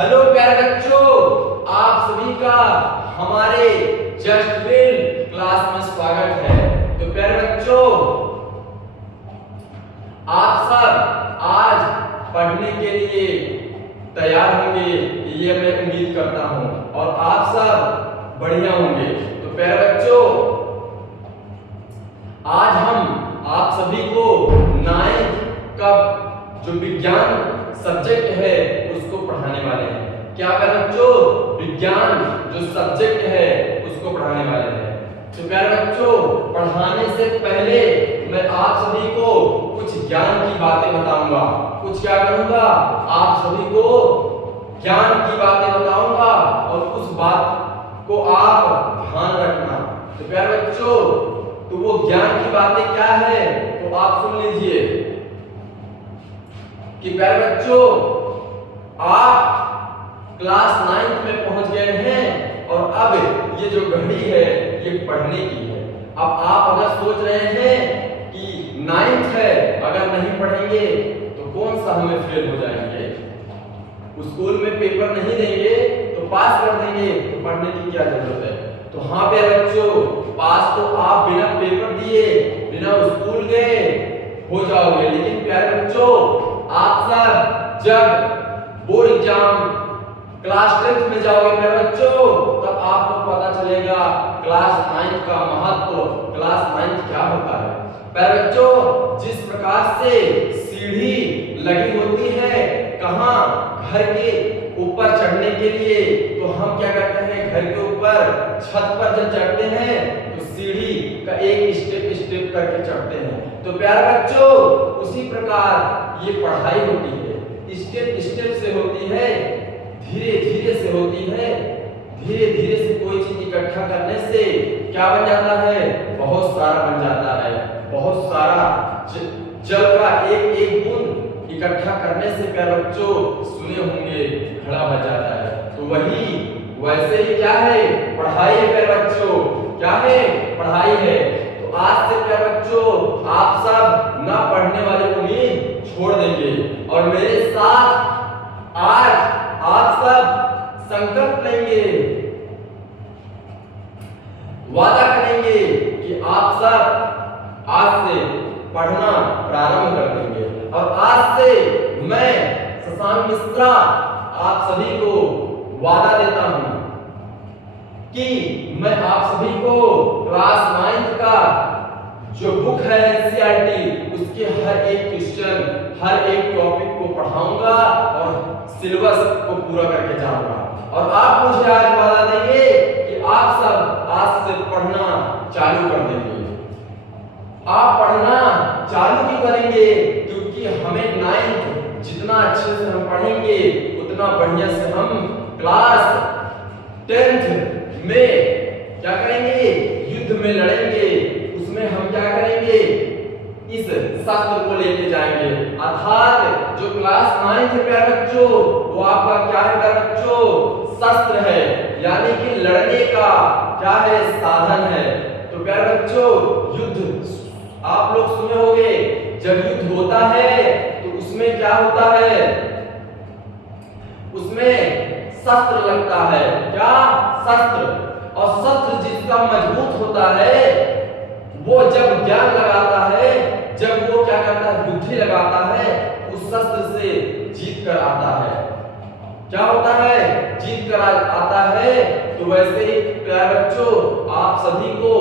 Hello प्यारे बच्चों, आप सभी का हमारे जस्ट विल क्लास में स्वागत है। तो प्यारे बच्चों, आप सब आज पढ़ने के लिए तैयार होंगे, ये मैं उम्मीद करता हूं, और आप सब बढ़िया होंगे। तो प्यारे बच्चों, आज हम आप सभी को 9th का जो विज्ञान सब्जेक्ट है उसको पढ़ाने वाले हैं। क्या प्यारे बच्चों, विज्ञान जो सब्जेक्ट है उसको पढ़ाने वाले हैं। तो प्यारे बच्चों, पढ़ाने से पहले मैं आप सभी को कुछ ज्ञान की बातें बताऊंगा। कुछ क्या करूंगा, आप सभी को ज्ञान की बातें बताऊंगा और उस बात को आप ध्यान रखना। तो प्यारे बच्चों, तो वो ज्ञान की बातें क्या है तो आप सुन लीजिए कि प्यारे बच्चों, आप क्लास 9th में पहुंच गए हैं और अब ये जो घड़ी है ये पढ़ने की है। अब आप अगर सोच रहे हैं कि 9th है, अगर नहीं पढ़ेंगे तो कौन सा हमें फेल हो जाएंगे, स्कूल में पेपर नहीं देंगे तो पास कर देंगे, तो पढ़ने की क्या जरूरत है। तो हाँ प्यारे बच्चों, पास तो आप बिना पेपर दिए, बिना स्कूल गए हो जाओगे, लेकिन प्यारे बच्चों, आप सब जब बोर्ड एग्जाम क्लास 10th में जाओगे प्यारे बच्चों, तब आपको पता चलेगा क्लास 9th का महत्व, क्लास 9th क्या होता है। प्यारे बच्चों, जिस प्रकार से सीढ़ी लगी होती है कहाँ, घर के ऊपर चढ़ने के लिए, तो हम क्या करते हैं, घर के ऊपर छत पर जब चढ़ते हैं तो सीढ़ी का एक स्टेप स्टेप करके चढ़ते हैं। तो प्यारे बच्चों, उसी प्रकार ये पढ़ाई होती है, स्टेप स्टेप से होती है, धीरे धीरे से होती है। धीरे धीरे से कोई चीज इकट्ठा करने से क्या बन जाता है, बहुत सारा बन जाता है। बहुत सारा जल का एक एक बूंद इकट्ठा करने से प्यारे बच्चों, सुने होंगे, घड़ा बन जाता है। तो वही वैसे ही क्या है, पढ़ाई है प्यारे बच्चों। क्या है, पढ़ाई है। तो आज से प्यारे बच्चों, आप सब ना पढ़ने वाली उम्मीद छोड़ देंगे और मेरे साथ आज आप सब संकल्प लेंगे, वादा करेंगे कि आप सब आज से पढ़ना प्रारंभ कर देंगे। और आज से मैं शशांक मिश्रा आप सभी को वादा देता हूं कि मैं आप सभी को क्लास 9th का जो बुक है NCERT, उसके हर एक क्वेश्चन, हर एक टॉपिक को पढ़ाऊंगा और सिलेबस को पूरा करके जाऊंगा। और आप मुझे आज वादा देंगे कि आप सब आज से पढ़ना चालू कर देंगे। आप पढ़ना चालू क्यों करेंगे, क्योंकि हमें 9th जितना अच्छे से हम पढ़ेंगे उतना बढ़िया से हम क्लास 10th में क्या करेंगे, युद्ध में लड़ेंगे। उसमें हम क्या करेंगे, इस शस्त्र को लेके जाएंगे। अर्थात जो क्लास 9th है प्यारे बच्चों, वो आपका क्या है प्यारे बच्चों, शस्त्र है, यानी कि लड़ने का क्या है, साधन है। तो प्यारे बच्चों, युद्ध आप लोग सुने होंगे, जब युद्ध होता है तो उसमें क्या होता है, उसमें शस्त्र लगता है। क्या, शस्त्र। और शस्त्र जिसका मजबूत होता है वो जब ज्ञान लगाता है, जब वो क्या करता है, बुद्धि लगाता है, उस शस्त्र से जीत कर आता है। क्या होता है, जीत कर आता है। तो वैसे ही प्यारे बच्चों, आप सभी को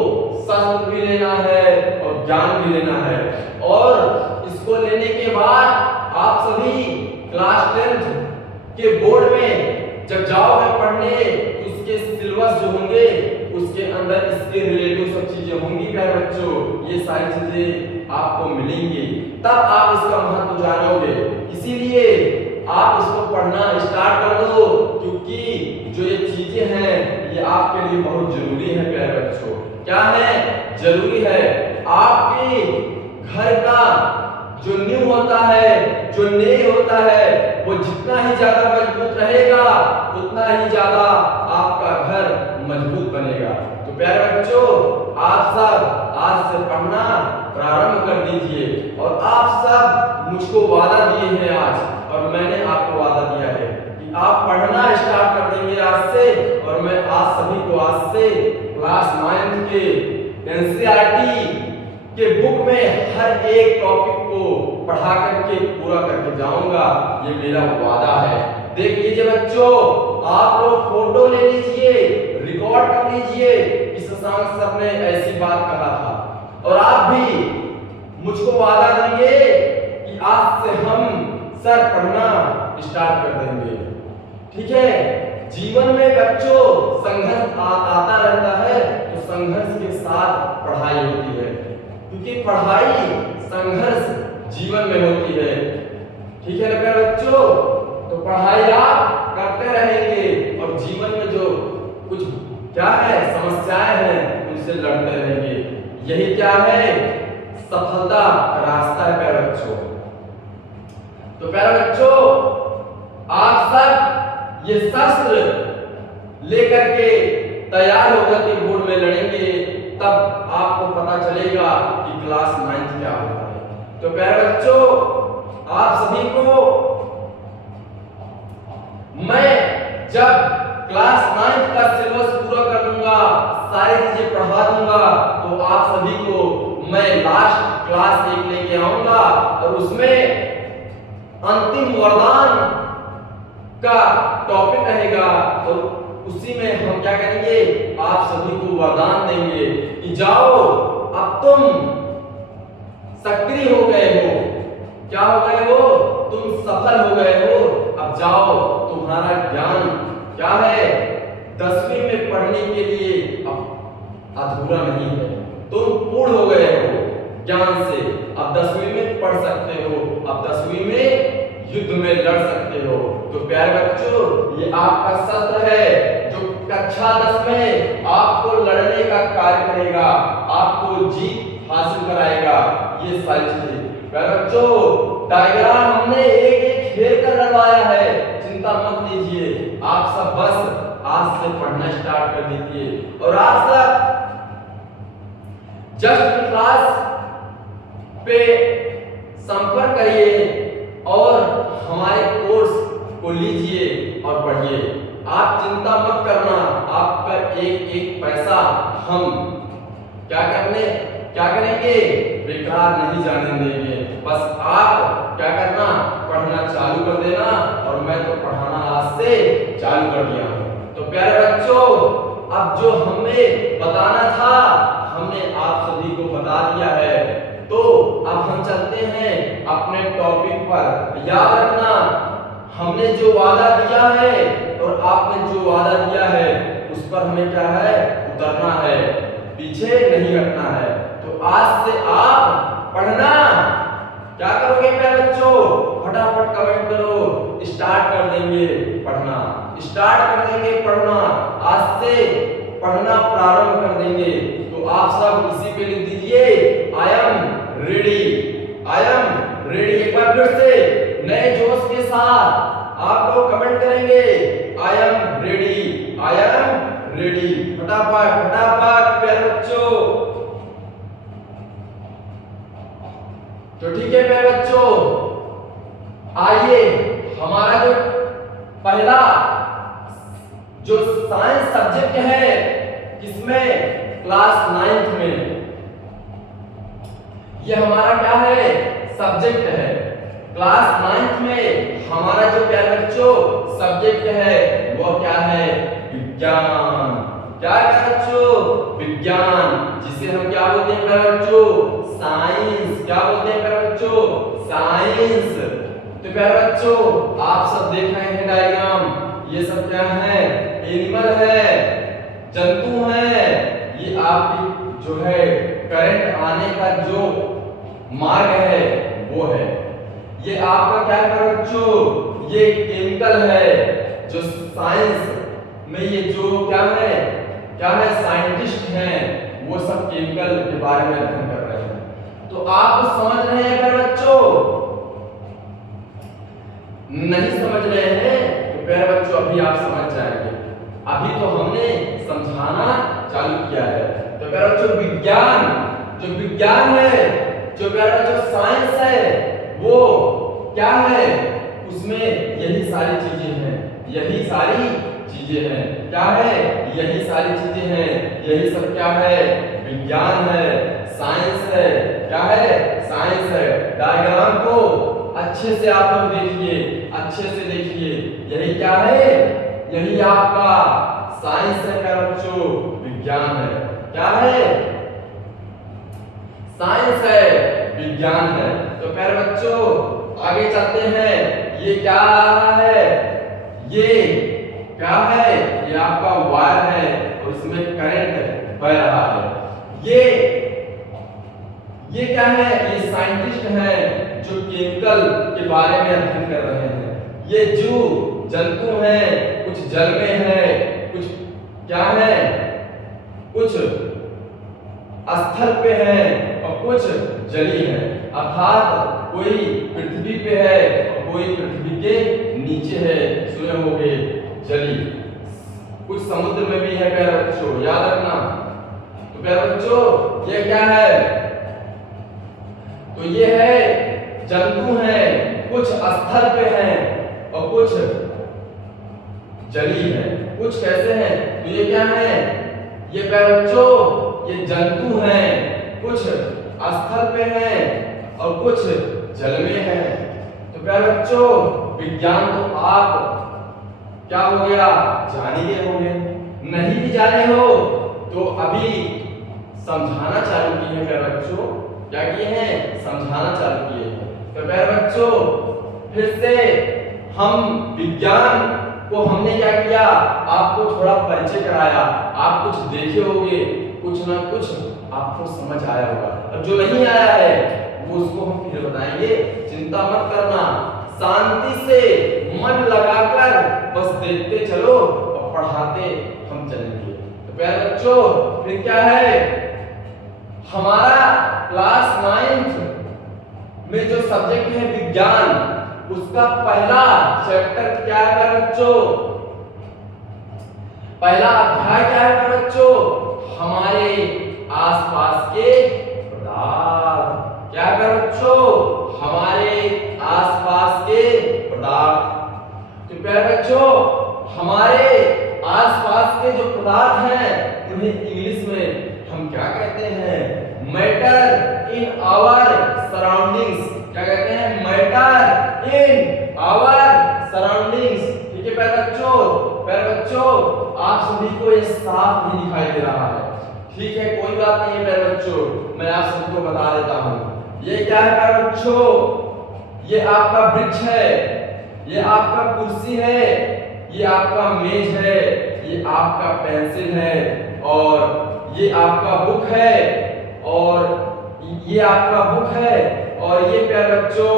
शस्त्र भी लेना है और ज्ञान भी लेना है। और इसको लेने के बाद आप सभी क्लास 10th के बोर्ड में जब जाओगे पढ़ने, उसके सिलेबस जो होंगे उसके अंदर इसके रिलेटिव सब चीजें होंगी प्यारे बच्चों, ये सारी चीजें आपको मिलेंगी, तब आप इसका महत्व जानोगे। इसीलिए आप इसको पढ़ना स्टार्ट कर दो, क्योंकि जो ये चीजें हैं ये आपके लिए बहुत जरूरी है प्यारे बच्चों। क्या है, जरूरी है। आपके घर का जो नींव होता है, जो नींव होता है, वो जितना ही ज्यादा मजबूत रहेगा उतना ही ज्यादा आपका घर मजबूत बनेगा। तो प्यारे बच्चों, आप सब आज से पढ़ना प्रारंभ कर दीजिए। और आप सब मुझको वादा दिए हैं आज, और मैंने आपको वादा दिया है कि आप पढ़ना क्लास 9 के एनसीईआरटी के बुक में हर एक टॉपिक को पढ़ा करके पूरा करके जाऊंगा, ये मेरा वादा है। देख लीजिए बच्चों, आप लोग फोटो ले लीजिए, रिकॉर्ड कर लीजिए कि शशांक सर ने ऐसी बात कहा था, और आप भी मुझको वादा देंगे कि आज से हम सर पढ़ना स्टार्ट कर देंगे। ठीक है, जीवन में बच्चों संघर्ष आता रहता है, तो संघर्ष के साथ पढ़ाई होती है, क्योंकि पढ़ाई संघर्ष जीवन में होती है। ठीक है ना प्यारे बच्चों, तो पढ़ाई आप करते रहेंगे और जीवन में जो कुछ क्या है समस्याएं हैं उनसे लड़ते रहेंगे। यही क्या है सफलता का रास्ता है प्यारे बच्चों। तो प्यारे बच्चों, आप सब ये शस्त्र लेकर के तैयार होकर के बोर्ड में लड़ेंगे, तब आपको पता चलेगा कि क्लास 9 क्या होता है। तो प्यारे बच्चों, आप सभी को मैं जब क्लास 9 का सिलेबस पूरा कर दूंगा, सारी चीजें पढ़ा दूंगा, तो आप सभी को मैं लास्ट क्लास 1 लेके आऊंगा और उसमें अंतिम वरदान का टॉपिक रहेगा, और उसी में हम क्या करेंगे, आप सभी को वरदान देंगे कि जाओ अब तुम सक्रिय हो गए हो। क्या हो गए हो? तुम सफल हो गए हो। अब जाओ, तुम्हारा ज्ञान क्या है 10वीं में पढ़ने के लिए अब अधूरा नहीं है, तुम पूर्ण हो गए हो ज्ञान से। अब 10वीं में पढ़ सकते हो, अब 10वीं में युद्ध में लड़ सकते हो। तो प्यारे बच्चों, ये आपका शस्त्र है जो कक्षा 10 में आपको लड़ने का कार्य करेगा, आपको जीत हासिल कराएगा। ये सारी चीजें प्यारे बच्चों, डायग्राम हमने एक एक खेल कर लगवाया है, चिंता मत लीजिए। आप सब बस आज से पढ़ना स्टार्ट कर दीजिए, और आप सब जस्ट क्लास पे संपर्क करिए और हमारे कोर्स को लीजिए और पढ़िए। आप चिंता मत करना, आपका एक एक पैसा हम क्या करेंगे, बेकार नहीं जाने देंगे। बस आप क्या करना, पढ़ना चालू कर देना, और मैं तो पढ़ाना आज से चालू कर दिया हूं। तो प्यारे बच्चों, अब जो हमें बताना था हमने आप सभी को बता दिया है, तो अब हम चलते हैं अपने टॉपिक पर। याद रखना, हमने जो वादा दिया है और आपने जो वादा दिया है उस पर हमें क्या है, उतरना है, पीछे नहीं हटना है। तो आज से आप पढ़ना क्या करोगे प्यारे बच्चों, फटाफट कमेंट करो, स्टार्ट कर देंगे पढ़ना, स्टार्ट कर देंगे पढ़ना, आज से पढ़ना प्रारंभ कर देंगे। तो आप सब इसी पे लिख दीजिए, I am ready, I am ready. एक बार फिर से नए जोश के साथ आप लोग कमेंट करेंगे, I am ready, I am ready. फटाफट फटाफट प्यारे बच्चों। तो ठीक है प्यारे बच्चों, आइए हमारा जो पहला जो साइंस सब्जेक्ट है, किसमें, क्लास 9 में, ये हमारा क्या है, सब्जेक्ट है। क्लास 9 में हमारा जो प्यारे बच्चों सब्जेक्ट है वो क्या है, विज्ञान। क्या है बच्चों, विज्ञान, जिसे हम क्या बोलते हैं प्यारे बच्चों, साइंस। क्या बोलते हैं प्यारे बच्चों, साइंस। तो प्यारे बच्चों, आप सब देख रहे हैं डायग्राम, ये सब क्या है, एनिमल है, जंतु है। ये आपकी जो है करंट आने का जो मार्ग है वो है। ये आपका क्या है बच्चों, ये केमिकल है, जो साइंस में ये जो क्या है साइंटिस्ट हैं, वो सब केमिकल के बारे में अध्ययन कर रहे हैं। तो आप समझ रहे हैं प्यारे बच्चों, नहीं समझ रहे हैं तो प्यारे बच्चों अभी आप समझ जाएंगे, अभी तो हमने समझाना चालू किया है। तो प्यारे बच्चों, जो विज्ञान है, जो प्यारे बच्चों साइंस है, वो क्या है, उसमें यही सारी चीजें हैं, यही सारी चीजें हैं। क्या है? यही सारी चीजें हैं, यही सब क्या है? विज्ञान है, साइंस है। क्या है? साइंस है। डायग्राम को अच्छे से आप लोग देखिए, अच्छे से देखिए, यही क्या है? यही आपका साइंस है प्यारे बच्चों, विज्ञान है। क्या है? साइंस है, विज्ञान है। तो प्यारे बच्चों आगे चलते हैं। ये क्या आ रहा है? ये क्या है? ये आपका वायर है और इसमें करंट बह रहा है। ये क्या है? ये साइंटिस्ट हैं जो केमिकल के बारे में अध्ययन कर रहे हैं। ये जो जंतु हैं, कुछ जल में है, कुछ क्या है? कुछ स्थल पे है और कुछ जली है। अर्थात कोई पृथ्वी पे है और कोई पृथ्वी के नीचे है। सुने होंगे जली, कुछ समुद्र में भी है प्यारे बच्चों, याद रखना। तो प्यारे बच्चों ये क्या है? तो ये है जंतु हैं, कुछ स्थल पे हैं और कुछ जली है। कुछ कैसे हैं? तो ये क्या है? ये प्यारे बच्चों ये जंतु हैं, कुछ स्थल पे हैं और कुछ जल में हैं। तो प्यारे बच्चों विज्ञान तो आप क्या हो गया? जान ही गए होंगे। नहीं भी जाने हो तो अभी समझाना चालू किए हैं प्यारे बच्चों। क्या किए हैं? समझाना चालू किए हैं। तो प्यारे बच्चों फिर से हम विज्ञान को हमने क्या किया? आपको थोड़ा परिचय कराया। आप कुछ देखे होंगे, कुछ ना कुछ आपको समझ आया होगा, और जो नहीं आया है वो उसको हम फिर बताएंगे। चिंता मत करना, शांति से मन लगाकर बस देखते चलो और पढ़ाते हम चलेंगे। तो प्यारे बच्चों फिर क्या है? हमारा क्लास 9 में जो सब्जेक्ट है विज्ञान, उसका पहला चैप्टर क्या है प्यारे बच्चों? पहला अध्याय क्या है प्यारे बच्चों? हमारे आसपास के पदार्थ। क्या है बच्चों? हमारे आसपास के पदार्थ। तो प्यारे बच्चों हमारे आसपास के जो पदार्थ हैं उन्हें इंग्लिश में हम क्या कहते हैं? Matter in our surroundings. क्या कहते हैं? Matter in our surroundings. ठीक है प्यारे बच्चों? प्यारे बच्चों आप सभी को ये साफ नहीं दिखाई दे रहा है, ठीक है, कोई बात नहीं है प्यारे बच्चों, मैं आप सभी को बता देता हूँ। ये क्या है प्यारे बच्चों? ये आपका वृक्ष है, ये आपका कुर्सी है, ये आपका मेज है, ये आपका पेंसिल है, और ये आपका बुक है, और ये आपका बुक है, और ये प्यारे बच्चों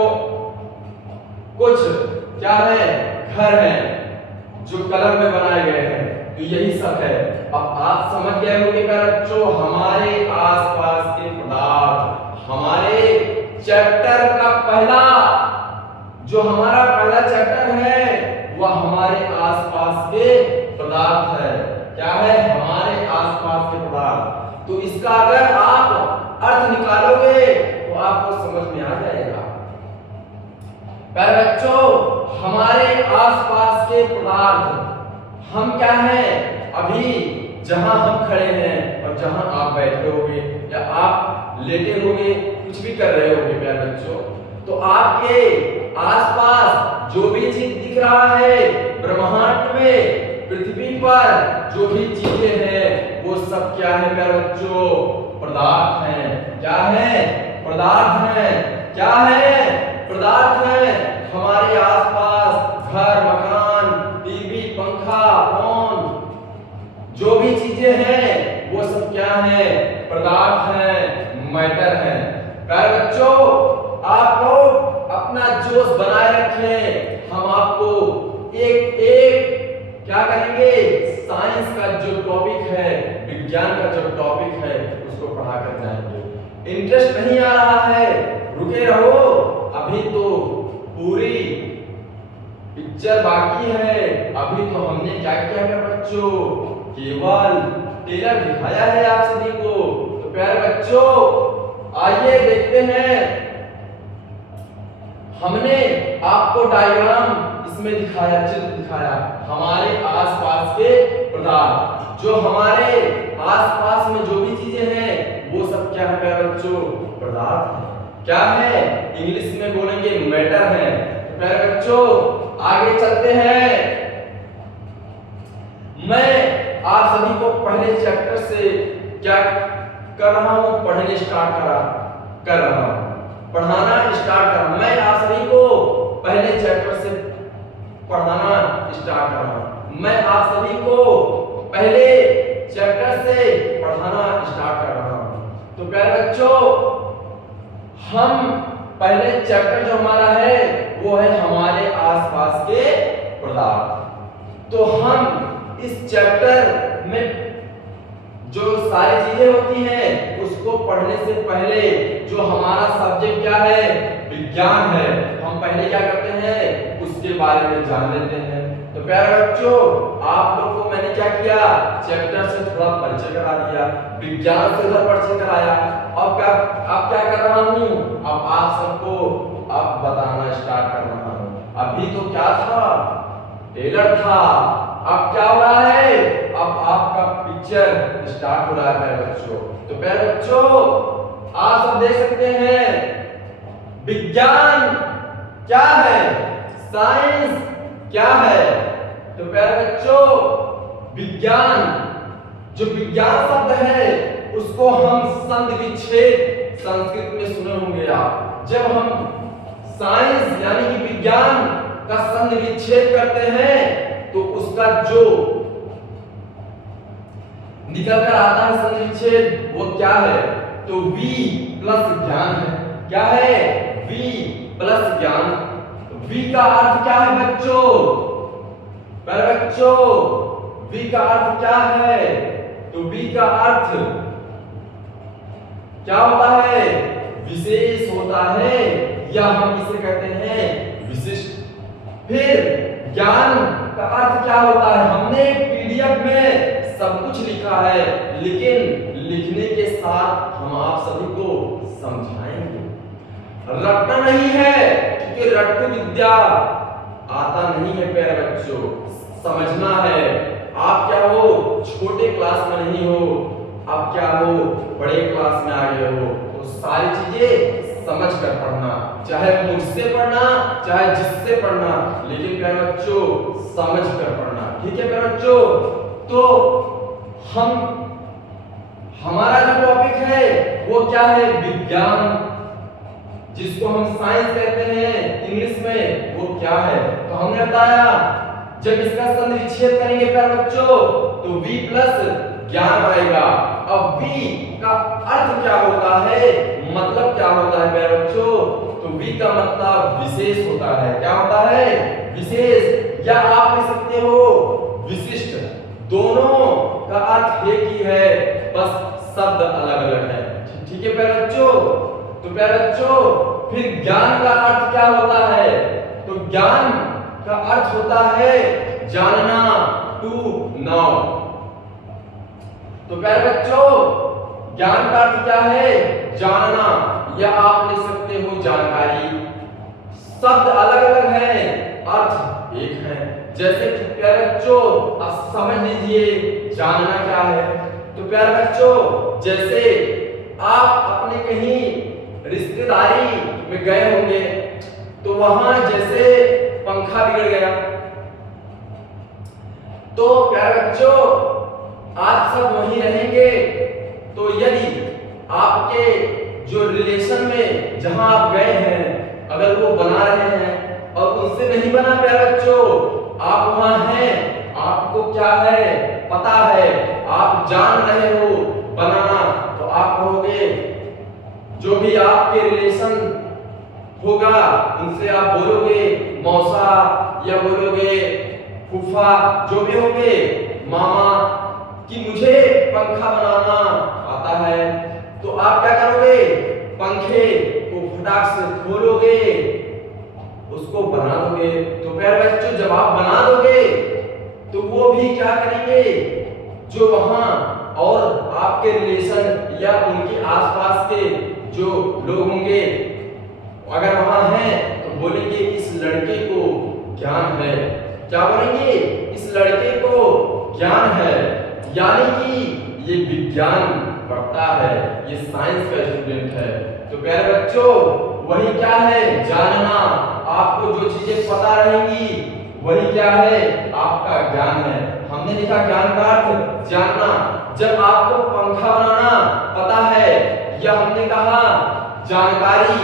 कुछ क्या है? घर है जो कलम में बनाए गए हैं। तो यही सब है। अब आप समझ गए होंगे प्यारे बच्चों हमारे आसपास के पदार्थ। हमारे चैप्टर का पहला जो हमारा पहला चैप्टर है वह हमारे आसपास के पदार्थ है। क्या है? हमारे आसपास के पदार्थ। तो इसका अगर आप अर्थ निकालोगे तो आपको समझ में आ जाएगा। प्यारे बच्चों हमारे आसपास के पदार्थ हम क्या हैं? अभी जहां हम खड़े हैं और जहां आप बैठे होंगे या आप लेटे होंगे, कुछ भी कर रहे होंगे प्यारे बच्चों, तो आपके आसपास जो भी चीज दिख रहा है ब्रह्मांड में, पृथ्वी पर जो भी चीजें हैं वो सब क्या है प्यारे बच्चों? पदार्थ हैं। क्या है? पदार्थ हैं। क्या है? पदार्थ हैं। हमारे आसपास घर, मकान, टीवी, पंखा, फोन, जो भी चीजें हैं वो सब क्या है? पदार्थ हैं, मैटर हैं। प्यारे बच्चों आप लोग अपना जोश बनाए रखें। हम आपको एक एक क्या करेंगे? साइंस का जो टॉपिक है, विज्ञान का जो टॉपिक है उसको पढ़ा कर जाएंगे। इंटरेस्ट नहीं आ रहा है? रुके रहो, अभी तो पूरी पिक्चर बाकी है। अभी तो हमने क्या किया है बच्चों? केवल ट्रेलर दिखाया है आप सभी को। तो प्यारे बच्चों आइए देखते हैं। हमने आपको डायग्राम इसमें दिखाया, चित्र दिखाया हमारे आसपास के पदार्थ। जो हमारे आसपास में जो भी चीजें हैं वो सब क्या है प्यारे बच्चों, पदार्थ है। क्या है, इंग्लिश में बोलेंगे मैटर है। तो प्यारे बच्चों आगे चलते हैं। मैं आप सभी को पहले चैप्टर से क्या कर रहा हूं, पढ़ने स्टार्ट कर रहा हूं, पढ़ाना स्टार्ट कर। मैं आप सभी को पहले चैप्टर से पढ़ाना स्टार्ट कर रहा हूं। मैं आप सभी को पहले चैप्टर से पढ़ाना स्टार्ट कर रहा हूं। तो प्यारे बच्चों हम पहले चैप्टर जो हमारा है वो है हमारे आसपास के पदार्थ। तो हम इस चैप्टर में जो सारी चीजें होती हैं उसको पढ़ने से पहले जो हमारा सब्जेक्ट क्या है, विज्ञान है, हम पहले क्या करते हैं उसके बारे में जान लेते हैं। तो प्यारे बच्चों आप लोग को मैंने क्या किया, चैप्टर से थोड़ा परिचय करा दिया, विज्ञान से थोड़ा परिचय कराया। अब क्या कर रहा हूँ, अब आप सबको अब बताना स्टार्ट कर रहा हूँ। अभी तो क्या था, टेलर था, अब क्या हो रहा है, अब आपका पिक्चर स्टार्ट हो रहा है बच्चों। तो प्यारे बच्चों आप सब देख सकते हैं विज्ञान क्या है, साइंस क्या है। तो प्यारे बच्चों विज्ञान, जो विज्ञान शब्द है उसको हम संधि विच्छेद संस्कृत में सुने होंगे आप। जब हम साइंस यानी कि विज्ञान का संधि विच्छेद करते हैं तो उसका जो निकल कर आता है संधि विच्छेद वो क्या है, तो V प्लस ज्ञान है। क्या है, V प्लस ज्ञान। V का अर्थ क्या है बच्चों, प्यारे बच्चों V का अर्थ क्या है, तो V का अर्थ क्या होता है, विशेष होता है, या हम इसे कहते हैं विशिष्ट। फिर ज्ञान का अर्थ क्या होता है, हमने पीडीएफ में सब कुछ लिखा है लेकिन लिखने के साथ हम आप सभी को समझाएंगे। रटना नहीं है क्योंकि रट्टू विद्या आता नहीं है प्यारे बच्चों, समझना है। आप क्या हो, छोटे क्लास में नहीं हो, आप क्या हो, बड़े क्लास में आ गए हो। तो सारी चीजें समझ कर पढ़ना, चाहे मुझसे पढ़ना चाहे जिससे पढ़ना, लेकिन प्यारे बच्चों समझ कर पढ़ना, ठीक है प्यारे बच्चों। तो हमारा जो टॉपिक है वो क्या है, विज्ञान, जिसको हम साइंस कहते हैं इंग्लिश में, वो क्या है। तो हमने बताया जब इसका संधि विच्छेद करेंगे प्यारे बच्चों तो V प्लस ज्ञान आएगा। अब V का अर्थ क्या होता है, मतलब क्या होता है प्यारे बच्चों, तो V का मतलब विशेष होता है। क्या होता है, विशेष, या आप लिख सकते हो विशिष्ट। दोनों का अर्थ एक ही है, बस शब्द अलग अलग है, ठीक है प्यारे बच्चों। तो प्यारे बच्चों फिर ज्ञान का अर्थ क्या होता है, तो ज्ञान का अर्थ होता है जानना, टू नो। तो प्यारे बच्चों ज्ञान का अर्थ क्या है, जानना, या आप लिख सकते हो जानकारी। शब्द अलग अलग है, अर्थ एक है। जैसे कि प्यारे बच्चों अब समझ लीजिए जानना क्या है। तो प्यारे बच्चों जैसे आप अपने कहीं रिश्तेदारी में गए होंगे तो वहां जैसे पंखा बिगड़ गया, तो प्यारे बच्चों आप सब वहीं रहेंगे। तो यदि आपके जो रिलेशन में जहां आप गए हैं अगर वो बना रहे हैं और उनसे नहीं बना प्यारे बच्चों, आप वहां हैं, आपको क्या है पता है, आप जान रहे हो बनाना, तो आप कहोगे जो भी आपके रिलेशन होगा उनसे आप बोलोगे मौसा, या बोलोगे फूफा, जो भी होंगे मामा, कि मुझे पंखा बनाना आता है। तो आप क्या करोगे, पंखे को फटाक से खोलोगे, उसको बना दोगे। तो प्यारे बच्चों जब आप बना दोगे तो वो भी क्या करेंगे, जो वहां और आपके रिलेशन या उनके आसपास के जो लोग होंगे अगर वहां हैं तो बोलेंगे इस लड़के को ज्ञान है। क्या बोलेंगे? इस लड़के को ज्ञान है, यानी कि ये विज्ञान पढ़ता है, ये साइंस का स्टूडेंट है। तो प्यारे बच्चों, वही क्या है? जानना। आपको जो चीजें पता रहेंगी वही क्या है? आपका ज्ञान है। हमने लिखा ज्ञान का अर्थ जानना। जब आपको पंखा बनाना पता है, या हमने कहा जानकारी,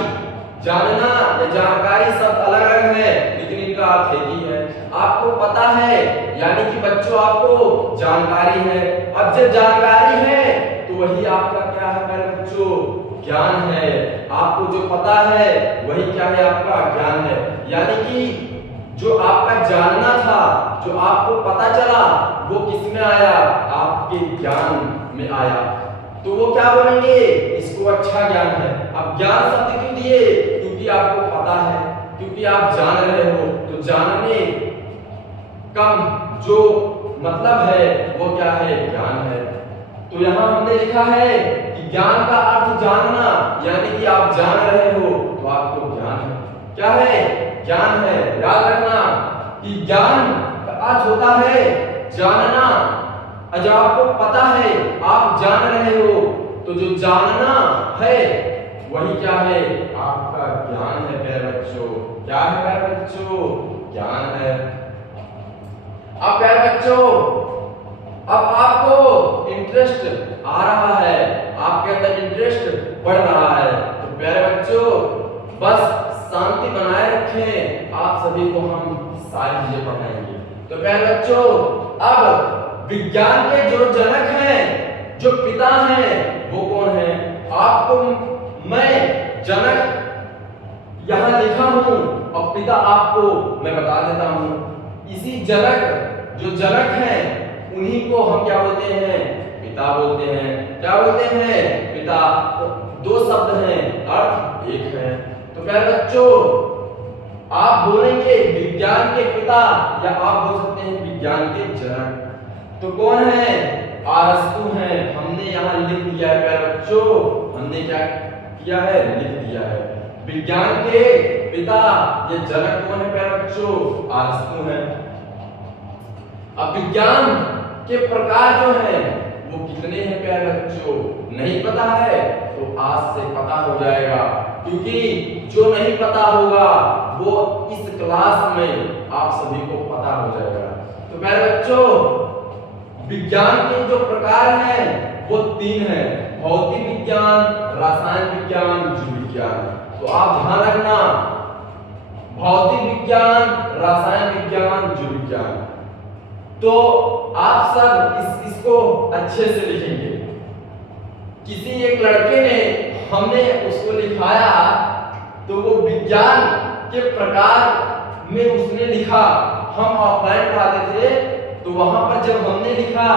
जानना या जानकारी सब अलग अलग है, लेकिन इनका अर्थ एक ही है। आपको पता है, यानी कि बच्चों आपको जानकारी है। अब जब जानकारी है तो वही आपका क्या है मेरे बच्चों? ज्ञान है। आपको जो पता है वही क्या है? आपका ज्ञान है। यानी कि जो आपका जानना था, जो आपको पता चला, वो किस में आया? आपके ज्ञान में आया। तो वो क्या बोलेंगे? इसको अच्छा ज्ञान है। अब ज्ञान शब्द क्यों दिए? क्योंकि आपको पता है, क्योंकि आप जान रहे हो। तो जानने का जो मतलब है वो क्या है? ज्ञान है। तो यहाँ हमने लिखा है कि ज्ञान का अर्थ जानना, यानी कि आप जान रहे हो तो आपको ज्ञान है। क्या है? ज्ञान है। याद रखना कि ज्ञान का अर्थ होता है जानना। जब आपको पता है, आप जान रहे हो, तो जो जानना है वही क्या है? आपका ज्ञान है प्यारे बच्चों। क्या है प्यारे बच्चों? ज्ञान है। अब प्यारे बच्चों, अब आपको इंटरेस्ट आ रहा है, आपके अंदर इंटरेस्ट बढ़ रहा है। तो प्यारे बच्चों, बस शांति बनाए रखें, आप सभी को हम सारी चीजें पढ़ाएंगे। तो प्यारे बच्चों, अब विज्ञान के जो जनक हैं, जो पिता हैं, वो कौन है? आपको मैं जनक यहां लिखा हूं और पिता आपको मैं बता देता हूं। इसी जनक, जो जनक हैं, उन्हीं को हम क्या बोलते हैं? पिता बोलते हैं। क्या बोलते हैं? पिता। तो दो शब्द हैं, अर्थ एक है। तो प्यारे बच्चों, आप बोलेंगे विज्ञान के पिता, या आप बोल सकते हैं विज्ञान के जनक। तो कौन है? अरस्तु हैं। हमने यहाँ लिख दिया है प्यारे बच्चों, हमने क्या किया है? लिख दिया है। विज्ञान के पिता या जनक कौन है प्यारे बच्चों? अरस्तु हैं। अब विज्ञान के प्रकार जो हैं वो कितने हैं प्यारे बच्चों? नहीं पता है तो आज से पता हो जाएगा, क्योंकि जो नहीं पता होगा वो इस क्लास में आप सभी को पता हो जाएगा। तो प्यारे बच्चों, विज्ञान के जो प्रकार हैं वो तीन हैं: भौतिक विज्ञान, रसायन विज्ञान, जीव विज्ञान। तो आप ध्यान रखना, भौतिक विज्ञान, रसायन विज्ञान, जीव विज्ञान। तो आप सब इसको अच्छे से लिखेंगे। किसी एक लड़के ने, हमने उसको लिखाया, तो वो विज्ञान के प्रकार में उसने लिखा। हम ऑफलाइन पढ़ाते थे, तो वहां पर जब हमने लिखा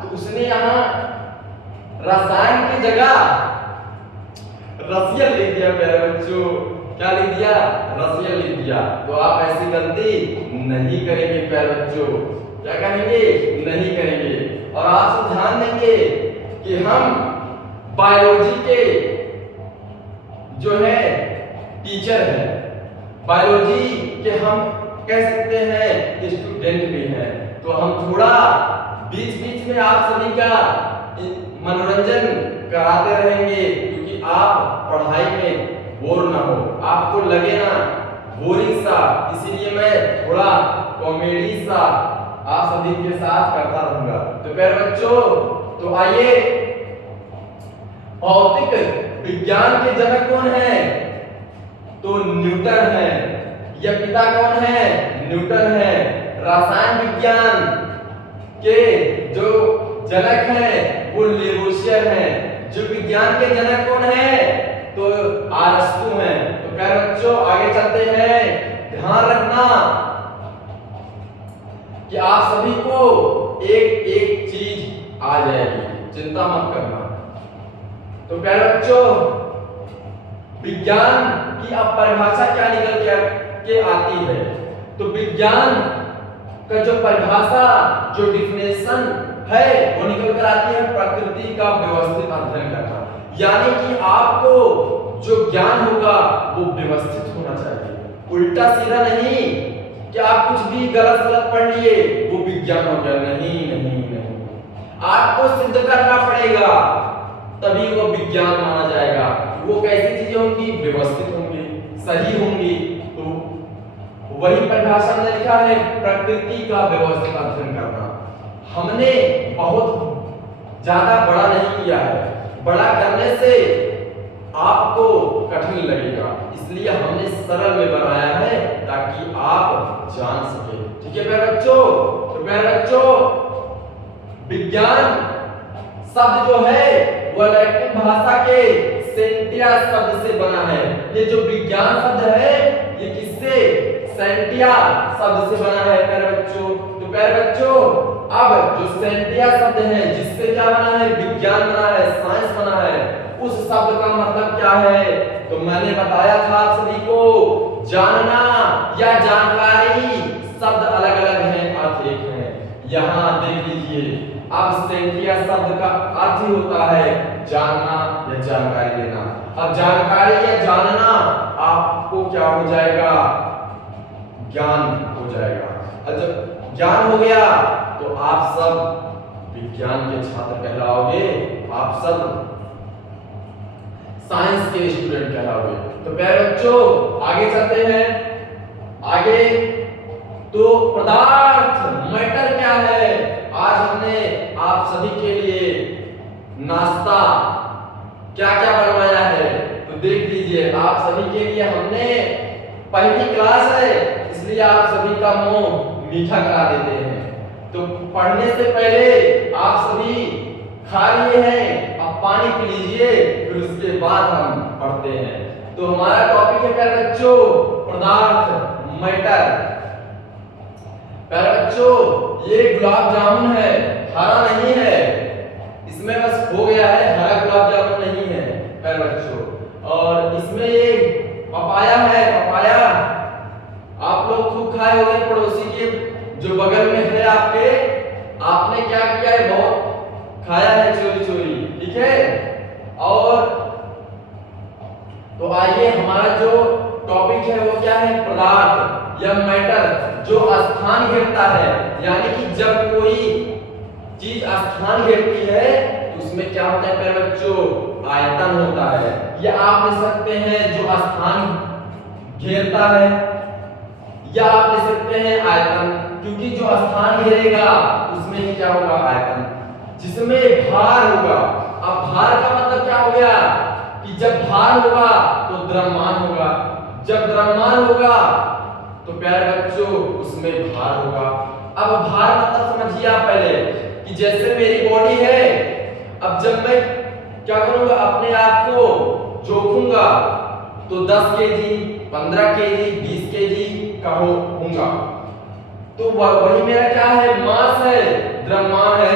तो उसने यहाँ रसायन की जगह रसियन लिख दिया प्यारे बच्चों। क्या लिख दिया? रसियन लिख दिया। तो आप ऐसी गलती नहीं करेंगे प्यारे बच्चों। क्या करेंगे? नहीं करेंगे। और आप ध्यान देंगे कि हम बायोलॉजी के जो है टीचर हैं, बायोलॉजी के हम कह सकते हैं स्टूडेंट भी हैं। तो हम थोड़ा बीच बीच में आप सभी का मनोरंजन कराते रहेंगे, क्योंकि आप पढ़ाई में बोर ना हो, आपको लगे ना बोरिंग सा। इसीलिए मैं थोड़ा कॉमेडी सा आप सभी के साथ करता रहूंगा। तो प्यारे बच्चों, तो आइए, भौतिक विज्ञान के जनक कौन है? तो न्यूटन है। या पिता कौन है? न्यूटन है। रसायन विज्ञान के जो जनक हैं वो लेवोसियर हैं। जो विज्ञान के जनक कौन है? तो अरस्तु हैं। तो प्यारे बच्चों, आगे चलते हैं। ध्यान रखना कि आप सभी को एक एक चीज आ जाएगी, चिंता मत करना। तो प्यारे बच्चों, विज्ञान की अब परिभाषा क्या निकल के आती है? तो विज्ञान का जो परिभाषा, जो डिफिनेशन है, वो निकल कर आती है प्रकृति का व्यवस्थित अध्ययन करना। यानी कि आपको जो ज्ञान होगा वो व्यवस्थित होना चाहिए, उल्टा सीधा नहीं। कि आप कुछ भी गलत सलत पढ़ लिए वो विज्ञान हो गया। नहीं नहीं नहीं, आपको सिद्ध करना पड़ेगा तभी वो विज्ञान माना जाएगा। वो कैसी चीजें होंगी? व्यवस्थित होंगी, सही होंगी। तो वही परिभाषा में लिखा है प्रकृति का व्यवस्थित अध्ययन करना। हमने बहुत ज्यादा बड़ा नहीं किया है, बड़ा करने से आपको कठिन लगेगा, इसलिए हमने सरल में बनाया है ताकि आप जान सके। ठीक है प्यारे बच्चों? तो प्यारे बच्चों, विज्ञान शब्द जो है वह लैटिन भाषा के सेंटिया शब्द से बना है। ये जो विज्ञान शब्द है ये किससे? सेंटिया शब्द से बना है प्यारे बच्चों। तो प्यारे बच्चों, अब जो सेंटिया शब्द है जिससे क्या बना है? विज्ञान बना है, साइंस बना है, उस शब्द का मतलब क्या है? तो मैंने बताया था आप सभी को, जानना या जानकारी शब्द अलग अलग हैं, अर्थ एक है। यहाँ देख लीजिए, अब सेंटिया शब्द का अर्थ ही होता है जानना या जानकारी लेना। अब जानकारी या जानना आपको क्या हो जाएगा? ज्ञान हो जाएगा। और जब ज्ञान हो गया तो आप सब विज्ञान के छात्र कहलाओगे, आप सब साइंस के स्टूडेंट कहलाओगे। तो प्यारे बच्चों, आगे चलते हैं। आगे तो पदार्थ, मैटर क्या है? आज हमने आप सभी के लिए नाश्ता क्या क्या बनवाया है तो देख लीजिए। आप सभी के लिए हमने, पहली क्लास है इसलिए आप सभी का मुंह मीठा करा देते हैं। तो पढ़ने से पहले आप सभी खा लिए हैं, अब पानी पी लीजिए, फिर उसके बाद हम पढ़ते हैं। तो हमारा टॉपिक है प्यारे बच्चों पदार्थ, मैटर। प्यारे बच्चों, ये गुलाब जामुन है, हरा नहीं है, इसमें बस हो गया है, हरा गुलाब जामुन नहीं है प्यारे बच्चों। और इसमें ये पपाया है, पपाया आप लोग खूब खाए होंगे, पड़ोसी के जो बगल में है आपके, आपने क्या किया है? बहुत खाया है चोरी चोरी, ठीक है। और तो आइए, हमारा जो टॉपिक है वो क्या है? पदार्थ या मैटर, जो स्थान घेरता है, यानी कि जब कोई चीज स्थान घेरती है तो उसमें क्या होता है प्यारे बच्चों? आयतन होता है। या आप लिख सकते हैं जो स्थान घेरता है, या आप लिख सकते हैं आयतन, क्योंकि जो स्थान घेरेगा उसमें ही क्या होगा? आयतन, जिसमें भार होगा। अब भार का मतलब क्या हो गया? कि जब भार होगा तो द्रव्यमान होगा, जब द्रव्यमान होगा तो प्यारे बच्चों उसमें भार होगा। अब भार मतलब समझिए आप पहले, कि जैसे मेरी बॉडी है, अब जब मैं क्या करूंगा? अपने आप को जोखूंगा तो 10 केजी, 15 केजी, 20 केजी का होऊंगा। तो वही मेरा क्या है? मास है, द्रव्यमान है।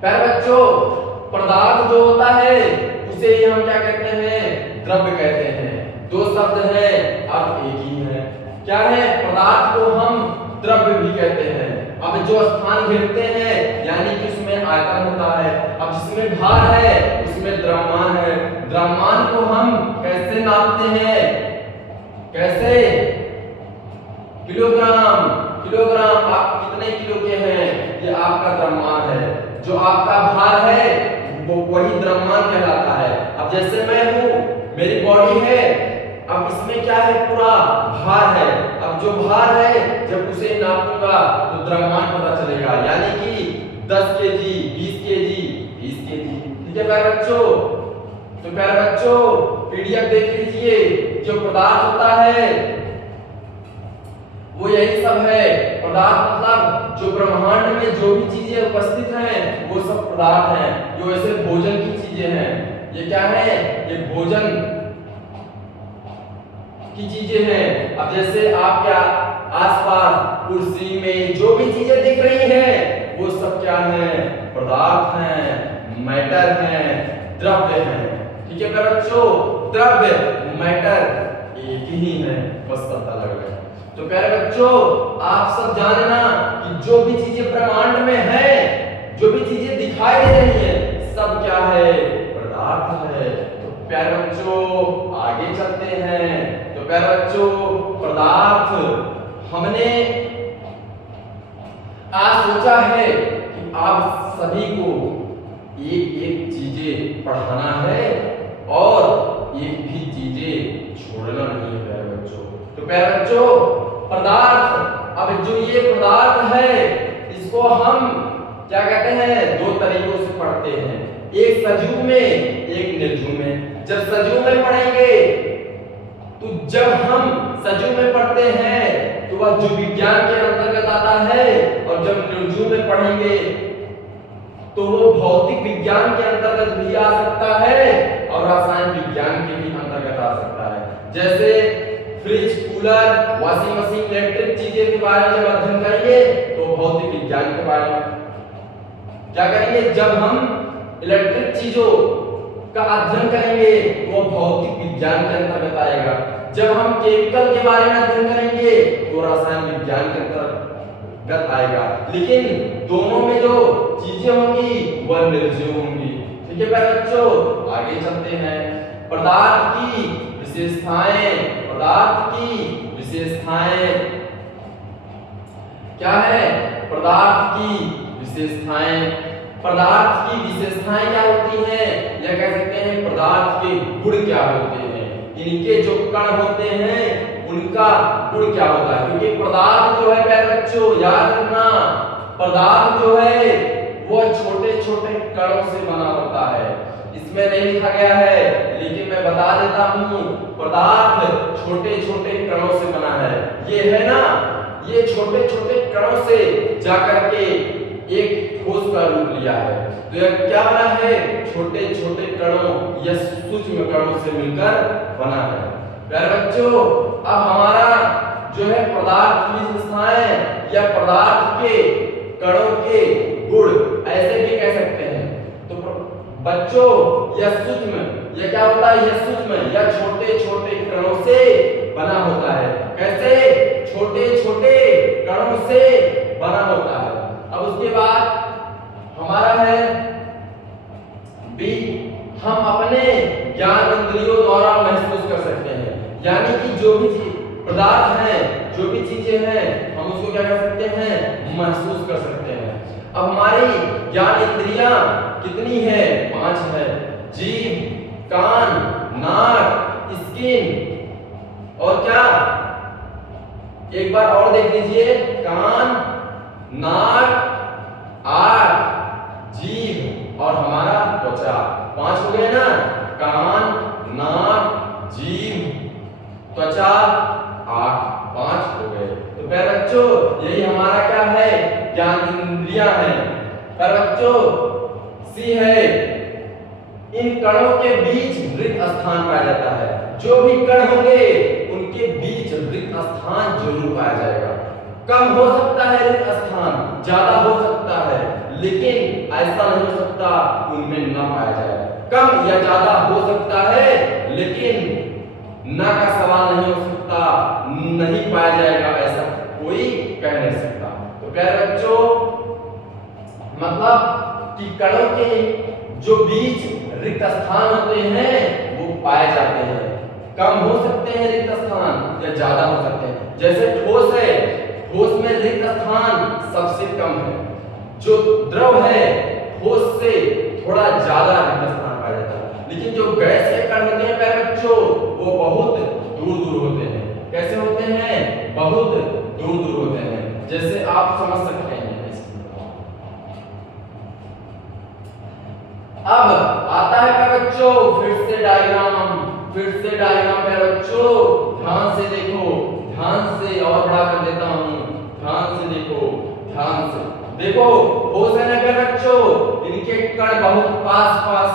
प्यारे बच्चों, पदार्थ जो होता है उसे ही हम क्या कहते हैं? द्रव्य कहते हैं। दो शब्द हैं, अर्थ एक ही है। क्या है? पदार्थ को हम द्रव्य भी कहते हैं। अब जो स्थान घेरते हैं यानी कि उसमें आयतन होता है। अब जिसमें भार है उसमें द्रव्यमान है। द्रव्यमान को हम कैसे नापते हैं? कैसे? किलोग्राम। किलोग्राम, आप कितने किलो के हैं ये आपका द्रव्यमान है। जो आपका भार है वो वही द्रव्यमान कहलाता है। अब जैसे मैं हूं, मेरी बॉडी है, अब इसमें क्या है? पूरा भार है। अब जो भार है जब उसे नापूंगा तो द्रव्यमान पता चलेगा, यानी कि 10 केजी, 20 केजी, 20 केजी। ठीक है प्यारे बच्चों? तो प्यारे बच्चों, पीडीएफ देख लीजिए। जो पदार्थ होता है वो यही सब है। पदार्थ मतलब जो ब्रह्मांड में जो भी चीजें उपस्थित हैं वो सब पदार्थ हैं। जो ऐसे भोजन की चीजें हैं, ये क्या है? ये भोजन की चीजें हैं। अब जैसे आपके आसपास कुर्सी में जो भी चीजें दिख रही हैं वो सब क्या है? पदार्थ हैं, मैटर हैं, द्रव्य हैं। ठीक है प्यारे बच्चों? द्रव्य, मैटर एक ही है, बस पता लग गया। तो प्यारे बच्चों, आप सब जानना कि जो भी चीजें ब्रह्मांड में है, जो भी चीजें दिखाई दे रही है, सब क्या है? पदार्थ है। तो प्यारे बच्चों, आगे चलते हैं। तो प्यारे बच्चों, पदार्थ हमने आज सोचा है कि आप सभी को एक एक चीजें पढ़ाना है और एक भी चीजें छोड़ना नहीं है प्यारे बच्चों। तो प्यारे बच्चों, पदार्थ, अब जो ये पदार्थ है इसको हम क्या कहते हैं, दो तरीकों से पढ़ते हैं, एक सजीव में एक निर्जीव में। जब सजीव में पढ़ेंगे तो जब हम सजीव में पढ़ते हैं तो वह जीव विज्ञान के अंतर्गत आता है, और जब निर्जीव में पढ़ेंगे तो वो भौतिक विज्ञान के अंतर्गत भी आ सकता है और रसायन विज्ञान के भी अंतर्गत आ सकता है। जैसे fridge, cooler, washing machine, electric चीजें के बारे में जब अध्ययन करेंगे तो भौतिक विज्ञान के बारे में क्या करेंगे, जब हम इलेक्ट्रिक चीजों का अध्ययन करेंगे वो भौतिक विज्ञान के अंतर्गत आएगा। जब हम केमिकल के बारे में अध्ययन करेंगे तो रसायन विज्ञान के अंतर्गत आएगा। लेकिन दोनों में जो चीजें होंगी वह निर्जीव होंगी। ठीक है प्यारे बच्चों, आगे चलते हैं। पदार्थ की विशेषताएं, पदार्थ की विशेषताएं क्या है, पदार्थ की विशेषताएं। पदार्थ की विशेषताएं क्या होती हैं, या कह सकते हैं पदार्थ के गुण क्या होते हैं, इनके जो कण होते हैं उनका गुण क्या होता है। क्योंकि पदार्थ जो है प्यारे बच्चों, याद रखना, पदार्थ जो है वो छोटे छोटे कणों से बना होता है। इसमें नहीं लिखा गया है लेकिन मैं बता देता हूँ, पदार्थ छोटे छोटे कणों से बना है। ये है ना, ये छोटे छोटे कणों से जाकर के एक ठोस का रूप लिया है। तो यह क्या बना है, छोटे छोटे कणों या सूक्ष्म कणों से मिलकर बना है। प्यारे बच्चों, अब हमारा जो है पदार्थ की विशेषताएं या पदार्थ के कणों के गुण ऐसे भी कह सकते हैं। तो बच्चों, यह सूक्ष्म, यह क्या होता है, यह सूक्ष्म या छोटे छोटे कणों से बना होता है। कैसे, छोटे छोटे कणों से बना होता है। अब उसके बाद हमारा है बी, हम अपने ज्ञान इंद्रियों द्वारा महसूस कर सकते हैं। यानी कि जो भी पदार्थ हैं, जो भी चीजें हैं, हम उसको क्या कर सकते हैं, महसूस कर सकते हैं। अब हमारी ज्ञान इंद्रियां कितनी है, 5 है। जीभ, कान, नाक, स्किन और क्या, एक बार और देख लीजिए, कान, नाक, आंख, जीभ और हमारा त्वचा। 5 हो गए ना, कान, नाक, जीभ, त्वचा, आंख, 5 हो गए। तो प्यारे बच्चों, यही हमारा क्या है, ज्ञान इंद्रियां हैं। प्यारे बच्चों, सी है, इन कणों के बीच रिक्त स्थान पाया जाता है। जो भी कण होंगे उनके बीच रिक्त स्थान जरूर पाया जाएगा। कम हो सकता है रिक्त स्थान, ज्यादा हो सकता है, लेकिन ऐसा नहीं हो सकता उनमें न पाया जाए। कम या ज्यादा हो सकता है लेकिन न का सवाल नहीं हो सकता, नहीं पाया जाएगा ऐसा कोई कह नहीं सकता। तो प्यारे बच्चों, मतलब कि कणों के जो बीच रिक्त स्थान होते हैं वो पाए जाते हैं। कम हो सकते हैं रिक्त स्थान या ज्यादा हो सकते हैं। जैसे ठोस है, ठोस में रिक्त स्थान सबसे कम है। जो द्रव है, ठोस से थोड़ा ज्यादा रिक्त स्थान पाया जाता है। लेकिन जो गैस के कण होते हैं प्यारे बच्चों, वो बहुत दूर दूर होते हैं। कैसे होते हैं, बहुत दूर दूर होते हैं। जैसे आप समझ सकते हैं। अब आता है प्यारे बच्चों फिर से डायग्राम, फिर से डायग्राम प्यारे बच्चों, ध्यान से देखो, ध्यान से, और बड़ा कर देता हूं, ध्यान से देखो, ध्यान से देखो। ठोस है ना प्यारे बच्चों, इनके कण बहुत पास पास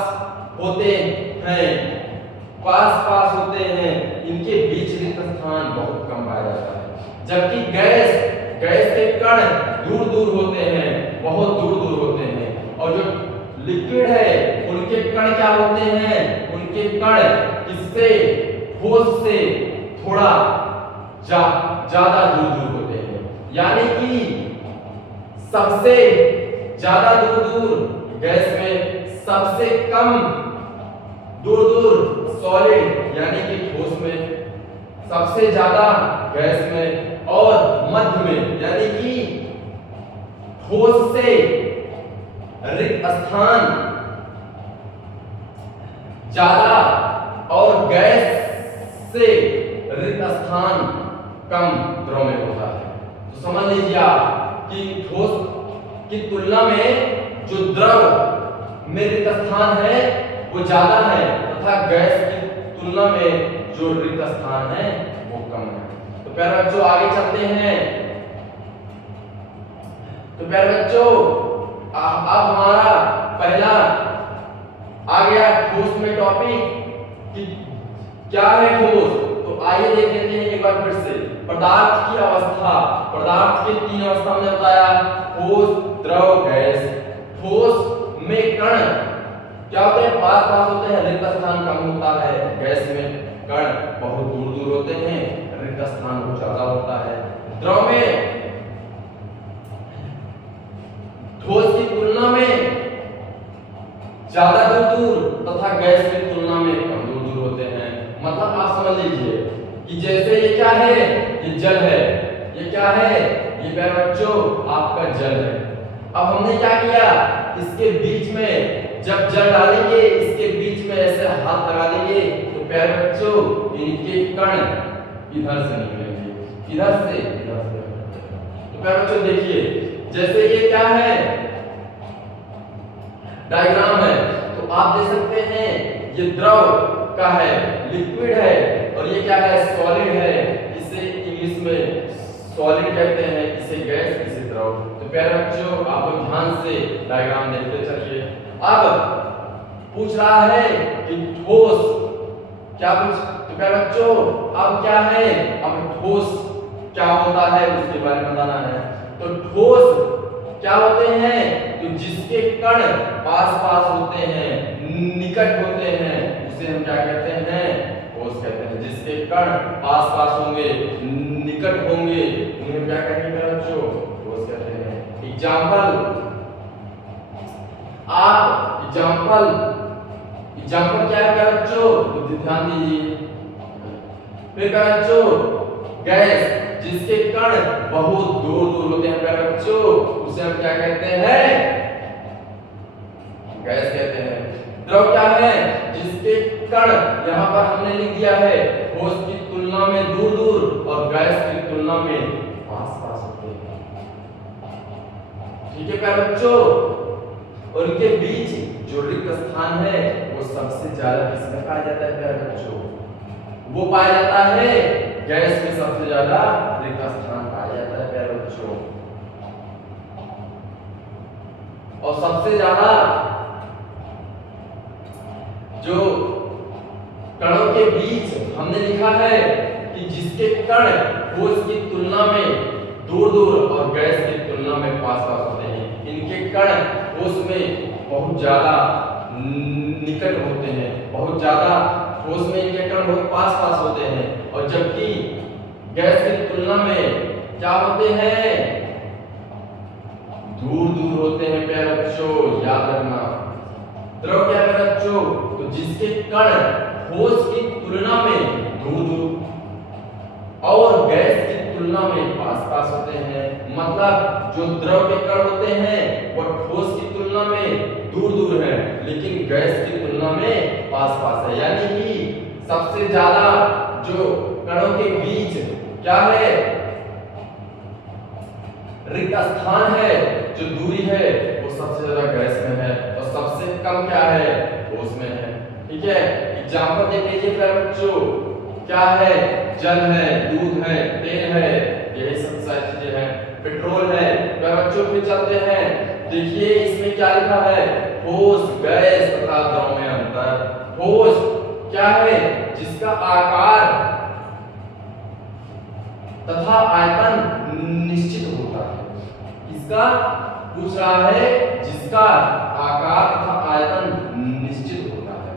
होते हैं, पास पास होते हैं, इनके बीच रिक्त स्थान बहुत कम पाया जाता है। जबकि गैस, गैस के कण दूर दूर होते हैं, बहुत दूर दूर होते हैं। और जो लिक्विड है उनके कण क्या होते हैं, उनके कण इससे, ठोस से थोड़ा ज्यादा दूर दूर होते हैं। यानी कि सबसे ज्यादा दूर दूर गैस में, सबसे कम दूर दूर सॉलिड यानी कि ठोस में, सबसे ज्यादा गैस में, और मध्य में, यानी कि ठोस से रिक्त स्थान ज्यादा और गैस से रिक्त स्थान कम द्रव में होता है। तो समझ लीजिए आप कि ठोस की तुलना में जो द्रव में रिक्त स्थान है वो ज्यादा है तथा गैस की तुलना में जो रिक्त स्थान है वो कम है। तो प्यारे बच्चों आगे चलते हैं। तो प्यारे बच्चों अब हमारा पहला आ गया ठोस में टॉपिक कि क्या है ठोस। तो आइए देख लेते हैं एक बार फिर से। पदार्थ की अवस्था, पदार्थ के तीन अवस्था हमने बताया, ठोस, द्रव, गैस। ठोस में कण क्या होते हैं, पास पास होते हैं, रिक्त स्थान कम होता है। गैस में कण बहुत दूर दूर होते हैं, रिक्त स्थान बहुत ज्यादा होता है। द्रव में ठोस की तुलना में ज्यादा दूर दूर तथा गैस की तुलना में कम दूर दूर होते हैं। मतलब आप समझ लीजिए कि जैसे ये क्या है, ये जल है, ये क्या है, ये प्यारे बच्चों आपका जल है। अब हमने क्या किया, इसके बीच में जब जल डालेंगे, इसके बीच में ऐसे हाथ लगा देंगे तो प्यारे बच्चों इनके कण इधर से निकलेंगे, इधर से इधर से। तो प्यारे बच्चों देखिए जैसे ये क्या है, डायग्राम है, तो आप देख सकते हैं ये द्रव का है, लिक्विड है, और ये क्या है, सॉलिड है। इसे इंग्लिश में सॉलिड कहते हैं, इसे गैस, इसे द्रव। तो प्यारे बच्चों आप लोग ध्यान से डायग्राम देखते चलिए। अब पूछ रहा है कि ठोस क्या पूछ, तो प्यारे बच्चों अब क्या है, अब ठोस क्या होता है उसके बारे में बताना है। तो ठोस क्या होते हैं, तो जिसके कण पास पास होते हैं, निकट होते हैं, उसे हम क्या कहते हैं, ठोस कहते हैं। जिसके कण पास पास होंगे, निकट होंगे, उन्हें क्या कहते हैं बच्चों, ठोस कहते हैं। एग्जाम्पल एग्जाम्पल क्या है बच्चों, तो ध्यान दीजिए। फिर क्या बच्चों, गैस, जिसके कण बहुत दूर दूर होते हैं प्यारे बच्चों, उसे हम क्या कहते हैं, गैस कहते हैं। द्रव क्या है, जिसके कण यहाँ पर हमने लिख दिया है, ठोस की तुलना में दूर दूर और गैस की तुलना में पास पास होते हैं। ठीक है प्यारे बच्चों, और इनके बीच जो रिक्त स्थान है वो सबसे ज्यादा किसमें पाया जाता है प्यारे बच्चों, वो पाया जाता है गैस में सबसे ज्यादा रिक्त स्थान पाया जाता है प्यारे बच्चों। और सबसे ज्यादा जो कणों के बीच हमने लिखा है कि जिसके कण ठोस की तुलना में दूर दूर और गैस की तुलना में पास पास होते हैं, इनके कण ठोस में बहुत ज्यादा निकट होते हैं, बहुत ज्यादा ठोस में इनके कण बहुत पास पास होते हैं, और जबकि गैस की तुलना में क्या होते हैं, दूर दूर होते हैं प्यारे बच्चों, याद रखना। द्रव क्या है बच्चों, तो जिसके कण ठोस की तुलना में दूर दूर और गैस की तुलना में पास पास होते हैं। मतलब जो द्रव के कण होते हैं वो ठोस की तुलना में दूर दूर है, लेकिन गैस की तुलना में पास पास है। यानी कि सबसे ज्यादा जो कणों के बीच क्या है, रिक्त स्थान है, जो दूरी है वो सबसे ज्यादा गैस में है, और सबसे कम क्या है, ठोस में है। ठीक है, एग्जांपल देख लीजिए प्यारे बच्चों, क्या है, जल है, दूध है, तेल है, यही सब सारी चीजें हैं, पेट्रोल है। प्यारे बच्चों फिर चलते हैं, देखिए इसमें क्या लिखा है, ठोस, गैस तथा द्रव में अंतर। ठोस क्या है, जिसका आकार तथा आयतन निश्चित होता है। इसका पूछ रहा है, जिसका आकार तथा आयतन निश्चित होता है।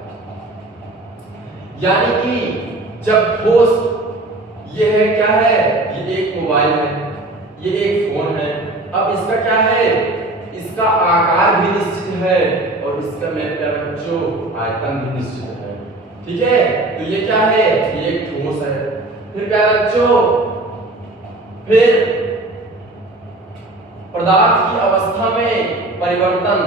यानी कि जब ठोस, ये है क्या है, ये एक मोबाइल है, ये एक फोन है। अब इसका क्या है, इसका आकार भी निश्चित है और इसका मेरे प्यारे बच्चों आयतन भी निश्चित है। ठीक है, तो ये क्या है, ये एक ठोस है। फिर प्यारे बच्चों फिर पदार्थ की अवस्था में परिवर्तन,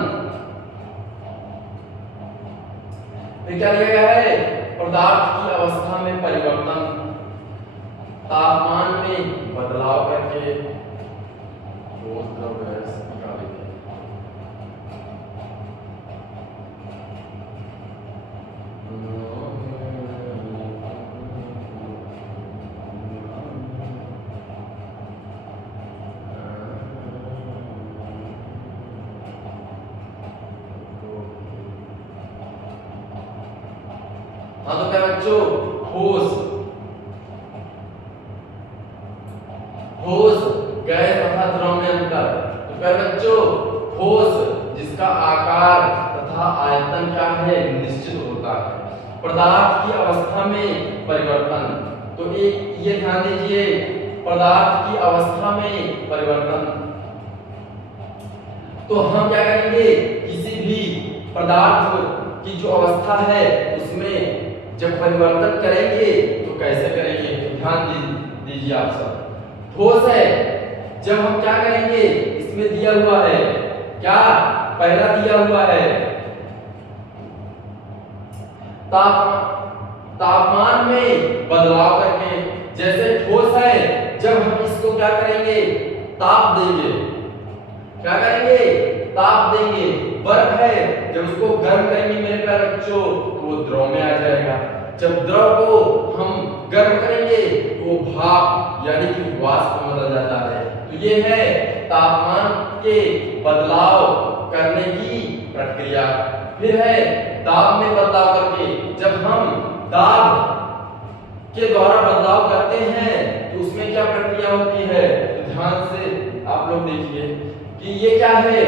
फिर क्या दिया गया है, पदार्थ की अवस्था में परिवर्तन, तापमान में बदलाव करके ठोस द्रव गैस निकालेंगे। हाँ तो क्या बच्चों, ठोस गैस तथा द्रव में अंतर। तो क्या बच्चों, ठोस जिसका आकार तथा आयतन क्या है, निश्चित होता है। पदार्थ की अवस्था में परिवर्तन, तो एक ये ध्यान दीजिए, पदार्थ की अवस्था में परिवर्तन। तो हम क्या करेंगे, किसी भी पदार्थ की जो अवस्था है उसमें जब परिवर्तन करेंगे तो कैसे करेंगे, तो ध्यान दीजिए आप सब। ठोस है, जब हम क्या करेंगे, इसमें दिया हुआ है क्या, पहला दिया हुआ है तापमान में बदलाव करके। जैसे ठोस है, जब हम इसको क्या करेंगे, ताप देंगे, क्या करेंगे, ताप देंगे। बर्फ है, जब उसको गर्म करेंगे मेरे प्यारे बच्चों तो वो द्रव में आ जाएगा। जब द्रव को हम गर्म करेंगे तो वो भाप यानी कि वाष्प में बदल जाता है। तो ये है तापमान के बदलाव करने की प्रक्रिया। फिर है दाब में बदलाव करके, जब हम दाब के द्वारा बदलाव करते हैं तो उसमें क्या प्रक्रिया होती है, तो ध्यान से आप लोग देखिए कि ये क्या है,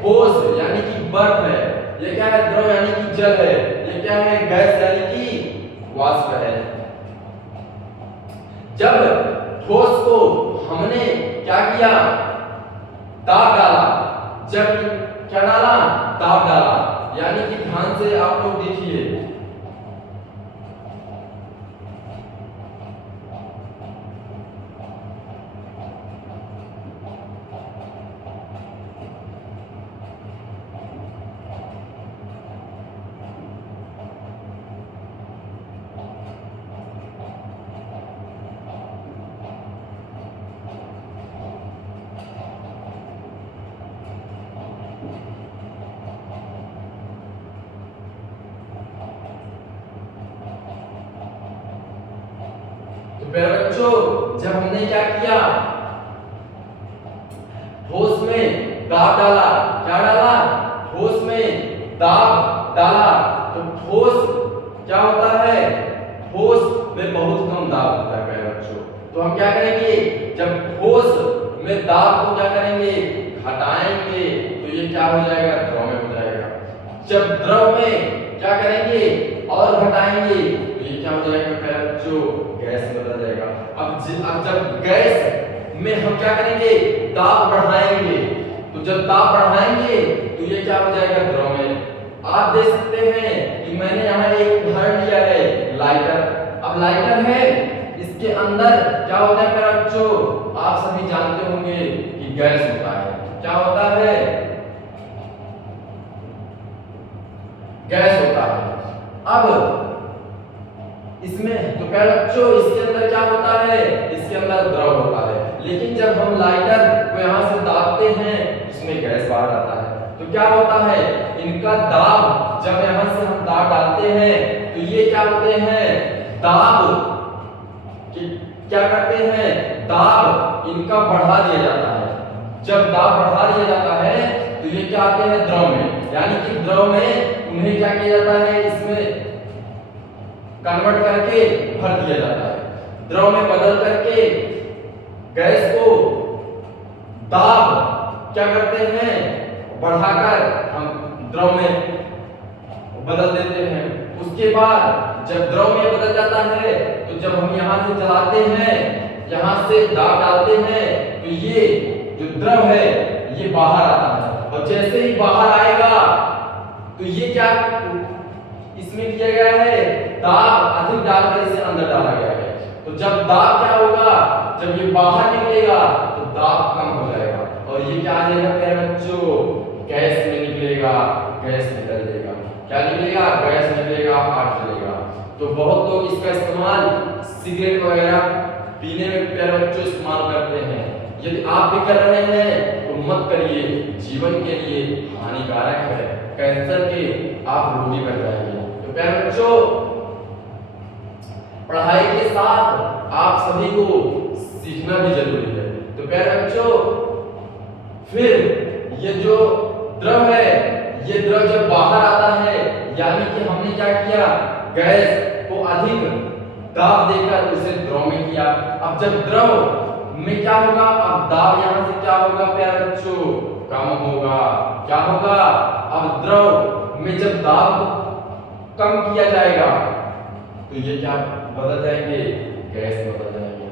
ठोस यानी कि बर्फ है, ये क्या है, द्रव यानी कि जल है, ये क्या है, गैस यानी कि वाष्प है। जब ठोस को हमने क्या किया, दाब डाला, जब क्या डाला, दाब डाला, यानी कि ध्यान से आप लोग देखिए, प्यारे बच्चों, जब हमने क्या किया, ठोस में दाब डाला, क्या डाला, ठोस में दाब डाला, तो ठोस क्या होता है, ठोस में बहुत कम दाब होता है प्यारे बच्चों। तो हम क्या करेंगे, जब ठोस में दाब को क्या करेंगे, घटाएंगे, तो ये क्या हो जाएगा, द्रव में हो जाएगा। जब द्रव में क्या करेंगे और घटाएंगे तो ये क्या हो जाएगा प्यारे बच्चों, गैस में बदल जाएगा। अब जब गैस में हम क्या करेंगे, दाब बढ़ाएंगे, तो जब दाब बढ़ाएंगे तो ये क्या हो जाएगा, द्रव में। आप देख सकते हैं कि मैंने यहाँ एक उदाहरण लिया है, लाइटर। अब लाइटर है, इसके अंदर क्या होता है प्यारे बच्चों, आप सभी जानते होंगे कि गैस होता है। क्या होता है, गैस होता है। अब इसमें तो प्यारे बच्चों इसके अंदर क्या होता है, इसके अंदर द्रव होता है। लेकिन जब हम लाइटर को यहाँ से दाबते हैं इसमें गैस बाहर आता है। तो क्या होता है, इनका दाब, जब यहाँ से हम दाब डालते हैं तो ये क्या होते हैं, दाब क्या करते हैं, दाब इनका बढ़ा दिया जाता है। जब दाब बढ़ा दिया जाता है तो ये क्या आते हैं, द्रव में, यानी कि द्रव में उन्हें क्या किया जाता है, इसमें कन्वर्ट करके भर दिया जाता है। द्रव में बदल करके गैस को दाब क्या करते हैं, बढ़ाकर हम द्रव में बदल देते हैं। उसके बाद जब द्रव में बदल जाता है तो जब हम यहाँ से चलाते हैं, यहाँ से दाब डालते हैं तो ये जो द्रव है ये बाहर आता है। और जैसे ही बाहर आएगा तो ये क्या इसमें किया गया है, दाब अधिक डालकर इसे अंदर डाला गया है। तो जब दाब क्या होगा, जब ये बाहर निकलेगा तो दाब कम हो जाएगा और ये क्या आ जाएगा प्यारे बच्चों, गैस में निकलेगा, गैस निकल जाएगा। क्या निकलेगा? गैस निकलेगा, आग जलेगा। तो बहुत लोग इसका इस्तेमाल सिगरेट वगैरह पीने में प्यारे बच्चों इस्तेमाल करते हैं। यदि आप भी कर रहे हैं तो मत करिए, जीवन के लिए हानिकारक है, कैंसर के आप रोगी बन जाएंगे। तो प्यारे बच्चों, पढ़ाई के साथ आप सभी को सीखना भी जरूरी है। तो प्यारे बच्चों, फिर ये जो द्रव है, ये द्रव जब बाहर आता है, यानी कि हमने क्या किया, गैस को अधिक दाब देकर उसे द्रव में किया। अब जब द्रव में क्या होगा, अब दाब यहां से क्या होगा प्यारे बच्चों, कम होगा। क्या होगा? अब द्रव में जब दाब कम किया जाएगा तो ये क्या बदल जाएंगे, गैस बदल जाएंगे।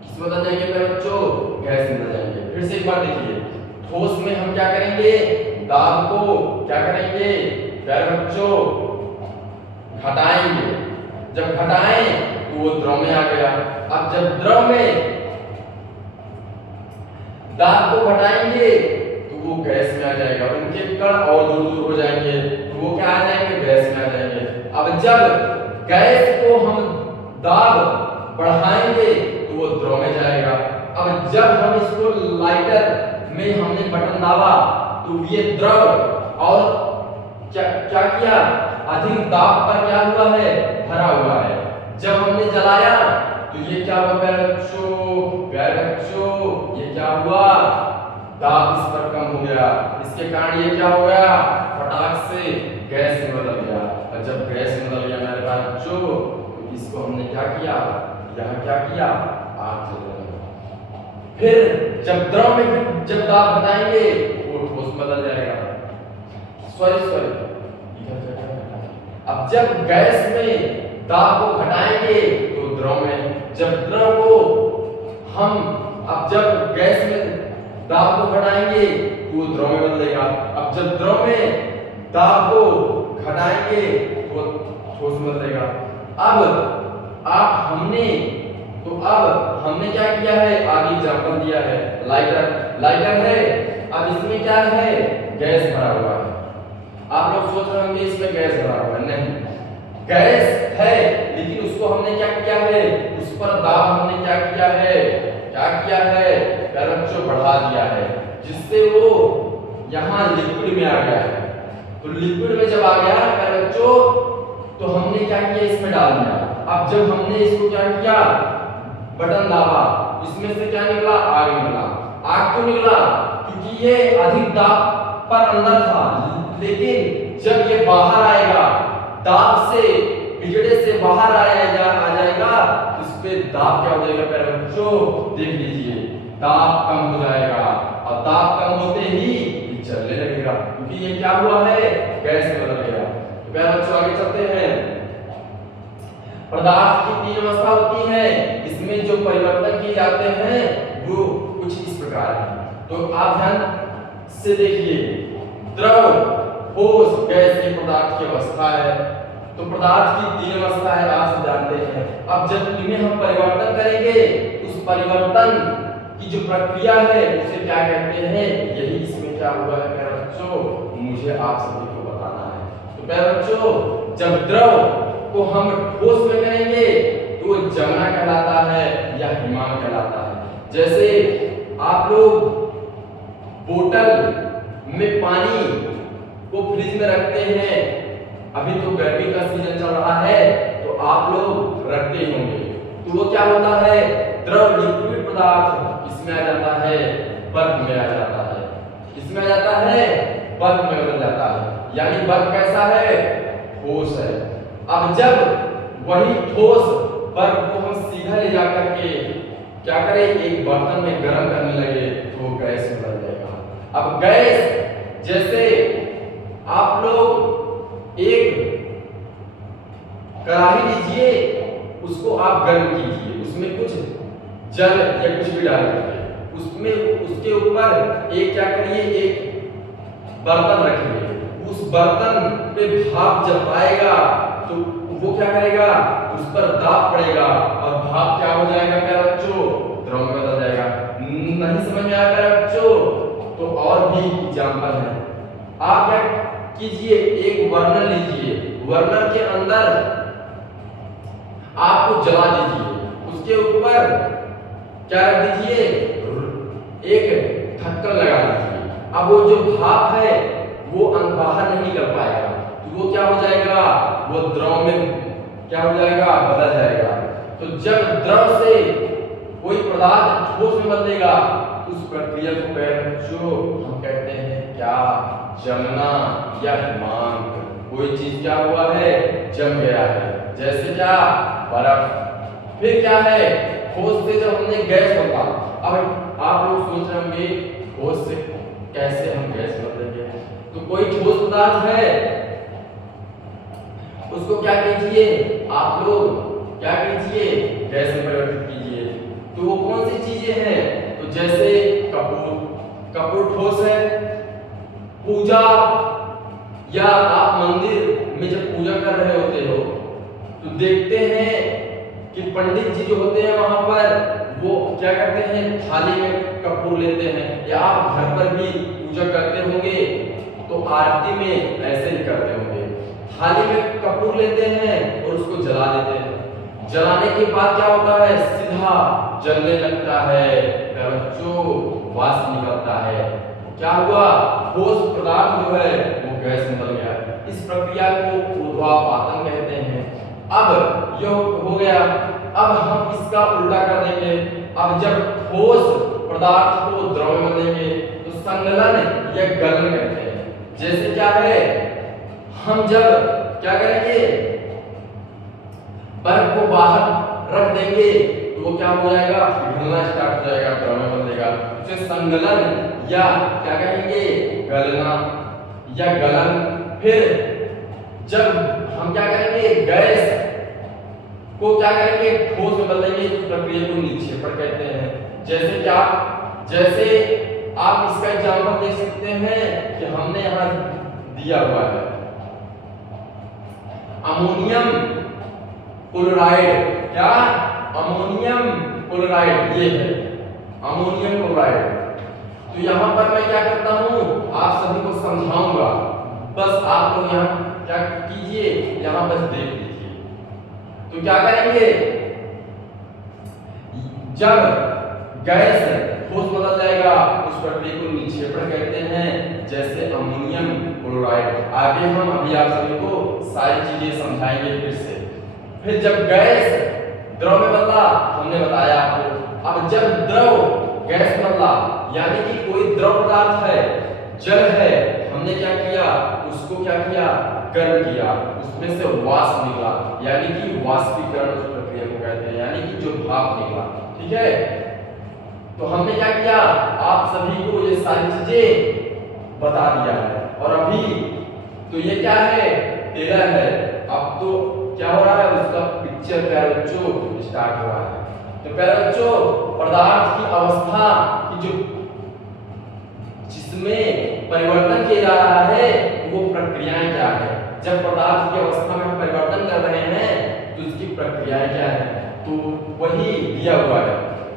किस बदल जाएंगे प्यारे बच्चों? गैस बदल जाएंगे। फिर से एक बार देखिए, ठोस में हम क्या करेंगे, दाब को क्या करेंगे प्यारे बच्चों, घटाएंगे। जब घटाएं तो वो द्रव में आ गया। अब जब द्रव में दाब को घटाएंगे तो वो गैस में आ जाएगा, उनके कण और दूर दूर हो जाएंगे तो वो क्या आ जाएंगे, गैस में आ जाएंगे। अब जब गैस को हम दाब बढ़ाएंगे तो वो द्रव में जाएगा। अब जब हम इसको लाइटर में हमने बटन दाबा तो ये द्रव और क्या किया, अधिक दाब पर क्या हुआ है, भरा हुआ है। जब हमने जलाया तो ये क्या हुआ प्यारे बच्चों, ये क्या हुआ, दाब इस पर कम हो गया। इसके कारण ये क्या हो गया, फटाक से गैस में बदल गया। और जब गैस में बदल गया मेरे बच्चों, तो इसको हमने क्या किया, यहाँ क्या किया, आग जला दिया। फिर जब द्रव में जब दाब बताएंगे वो ठोस बदल जाएगा। सॉरी, अब जब गैस में दाब को घटाएंगे तो द्रव में, जब द्रव को हम अब जब गैस में दाब को घटाएंगे तो वो द्रव में बदलेगा। अब जब द्रव में दाब को घटाएंगे तो ठोस में बदलेगा। अब हमने क्या किया है, आगे एग्जांपल दिया है, लाइटर है। अब इसमें क्या है, गैस भरा हुआ है। आप लोग सोच रहे होंगे इसमें गैस भरा हुआ है, नहीं, गैस है लेकिन उसको हमने क्या किया है, उस पर दाब हमने क्या किया है, प्यारे बच्चों, बढ़ा दिया है, जिससे वो यहाँ लिक्विड में आ गया है। तो लिक्विड में जब आ गया प्यारे बच्चों तो हमने क्या किया, इसमें डाल दिया। अब जब हमने इसको क्या किया, बटन दाबा, इसमें से क्या निकला, आग निकला। आग क्यों निकला, क्योंकि ये अधिक दाब पर अंदर था, लेकिन जब ये बाहर आएगा, दाब से बिजड़े से बाहर आ जाएगा, इस पे दाब क्या हो जाएगा प्यारे बच्चों, देख लीजिए, दाब कम हो जाएगा और दाब कम होते ही ये चलने लगेगा, क्योंकि ये क्या हुआ है, गैस में बदल गया। तो प्यारे बच्चों आगे चलते हैं। पदार्थ की तीन अवस्था होती है, इसमें जो परिवर्तन किए जाते हैं वो कुछ इस प्रकार है। तो आप ध्यान से देखिए, द्रव, ठोस, गैस की पदार्थ की अवस्था है। तो पदार्थ की तीन अवस्था है, आप सब जानते हैं। अब जब इनमें हम परिवर्तन करेंगे, उस परिवर्तन की जो प्रक्रिया है उसे क्या कहते हैं, यही इसमें क्या हुआ है प्यारे बच्चों, मुझे आप सभी को बताना है। तो प्यारे बच्चों, जब द्रव को हम ठोस में करेंगे तो वो जमना कहलाता है या हिमांक कहलाता है। जैसे आप लोग बोतल में पानी को फ्रिज में रखते हैं, अभी तो गर्मी का सीजन चल रहा है तो आप लोग रखते होंगे, तो वो क्या होता है, द्रव लिक्विड पदार्थ इसमें आ जाता है, बर्फ में आ जाता है, इसमें आ जाता है, बर्फ में बदल जाता है। यानी बर्फ कैसा है, ठोस है। अब जब वही ठोस बर्फ को हम सीधा ले जाकर के क्या करें, एक बर्तन में गर्म करने लगे तो वो गैस में बदल जाएगा। अब गैस, जैसे आप लोग एक कढ़ाई लीजिए, उसको आप गर्म कीजिए, उसमें कुछ जल या कुछ भी डाल दीजिए, उसमें उसके ऊपर एक क्या करिए, एक बर्तन रखिए, उस बर्तन पे भाप जब आएगा तो वो क्या करेगा, उस पर दाब पड़ेगा और भाप क्या हो जाएगा प्यारे बच्चों, द्रव में बदल जाएगा। नहीं समझ में आया प्यारे बच्चों? तो और भी एग्जांपल है। आप क्या कीजिए, एक बर्नर लीजिए, बर्नर के अंदर आपको जला दीजिए, उसके ऊपर क्या रख दीजिए, एक ढक्कन लगा दीजिए। अब वो जो भाप है वो बाहर नहीं निकल पाएगा, तो वो क्या हो जाएगा, वो द्रव में क्या हो जाएगा, बदल जाएगा। तो जब द्रव से कोई पदार्थ ठोस में बदलेगा, उस प्रक्रिया को जो हम कहते हैं क्या, जमना या हिमांक। कोई चीज क्या हुआ है, जम गया है, जैसे क्या, बर्फ। फिर क्या है, ठोस से जब हमने गैस बदला। अब आप लोग सोच रहे होंगे ठोस से कैसे हम गैस बदलेंगे, तो कोई ठोस पदार्थ है, उसको क्या कीजिए, आप लोग क्या कीजिए, गैस में परिवर्तित कीजिए। तो वो कौन सी चीजें हैं, तो जैसे कपूर, कपूर ठोस है। पूजा या आप मंदिर में जब पूजा कर रहे होते हो तो देखते हैं कि पंडित जी जो होते हैं वहां पर वो क्या करते हैं, थाली में कपूर लेते हैं, या आप घर पर भी पूजा करते होंगे तो आरती में ऐसे ही करते होंगे, थाली में कपूर लेते हैं और उसको जला देते हैं। जलाने के बाद क्या होता है, सीधा जलने लगता है बच्चों, वाष्प निकलता है। क्या हुआ, ठोस पदार्थ जो है वो गैस में बदल गया। इस प्रक्रिया को ऊर्ध्वापातन कहते हैं। अब यह हो गया, अब हम इसका उल्टा कर देंगे। अब जब ठोस पदार्थ को द्रव में बदलेंगे तो संगलन या गलन कहते हैं। जैसे क्या है, हम जब क्या करेंगे, बर्फ को बाहर रख देंगे तो वो क्या हो जाएगा, पिघलना स्टार्ट हो जाएगा, द्रव में बदलेगा। उसे संगलन या क्या कहेंगे, गलना या गलन। फिर जब हम क्या करेंगे, गैस को क्या करेंगे, ठोस में बदलेंगे, इस प्रक्रिया को निक्षेपण कहते हैं। जैसे क्या, जैसे आप इसका एग्जांपल देख सकते हैं कि हमने यहां दिया हुआ है अमोनियम क्लोराइड। क्या, अमोनियम क्लोराइड, ये है अमोनियम क्लोराइड। तो यहाँ पर मैं क्या करता हूँ, आप सभी को समझाऊंगा, बस आप लोग यहाँ क्या कीजिए, यहाँ बस देख लीजिए। तो क्या करेंगे, जब गैस ठोस बदल जाएगा उस प्रक्रिया को निक्षेपण कहते हैं, जैसे अमोनियम क्लोराइड। आगे हम अभी आप सभी को सारी चीजें समझाएंगे फिर से। फिर जब गैस द्रव में बदला, हमने बताया आपको। अब जब द्रव गैस बदला, यानी कि कोई द्रव पदार्थ है, जल है, हमने क्या किया, उसको क्या किया, गर्म किया, उसमें से वाष्प निकला, यानी कि वाष्पीकरण उस प्रक्रिया को कहते हैं, यानी कि जो भाप निकला। ठीक है, तो हमने क्या किया, आप सभी को ये सारी चीजें बता दिया है। और अभी तो ये क्या है, टेलर है। अब तो क्या हो रहा है, उसका पिक्चर प्यारे बच्चों स्टार्ट हो रहा है। तो प्यारे बच्चों, पदार्थ की अवस्था की जो जिसमें परिवर्तन किया जा रहा है वो प्रक्रियाएं क्या है। जब पदार्थ की अवस्था में हम परिवर्तन कर रहे हैं तो उसकी प्रक्रियाएं क्या है, तो वही दिया हुआ है।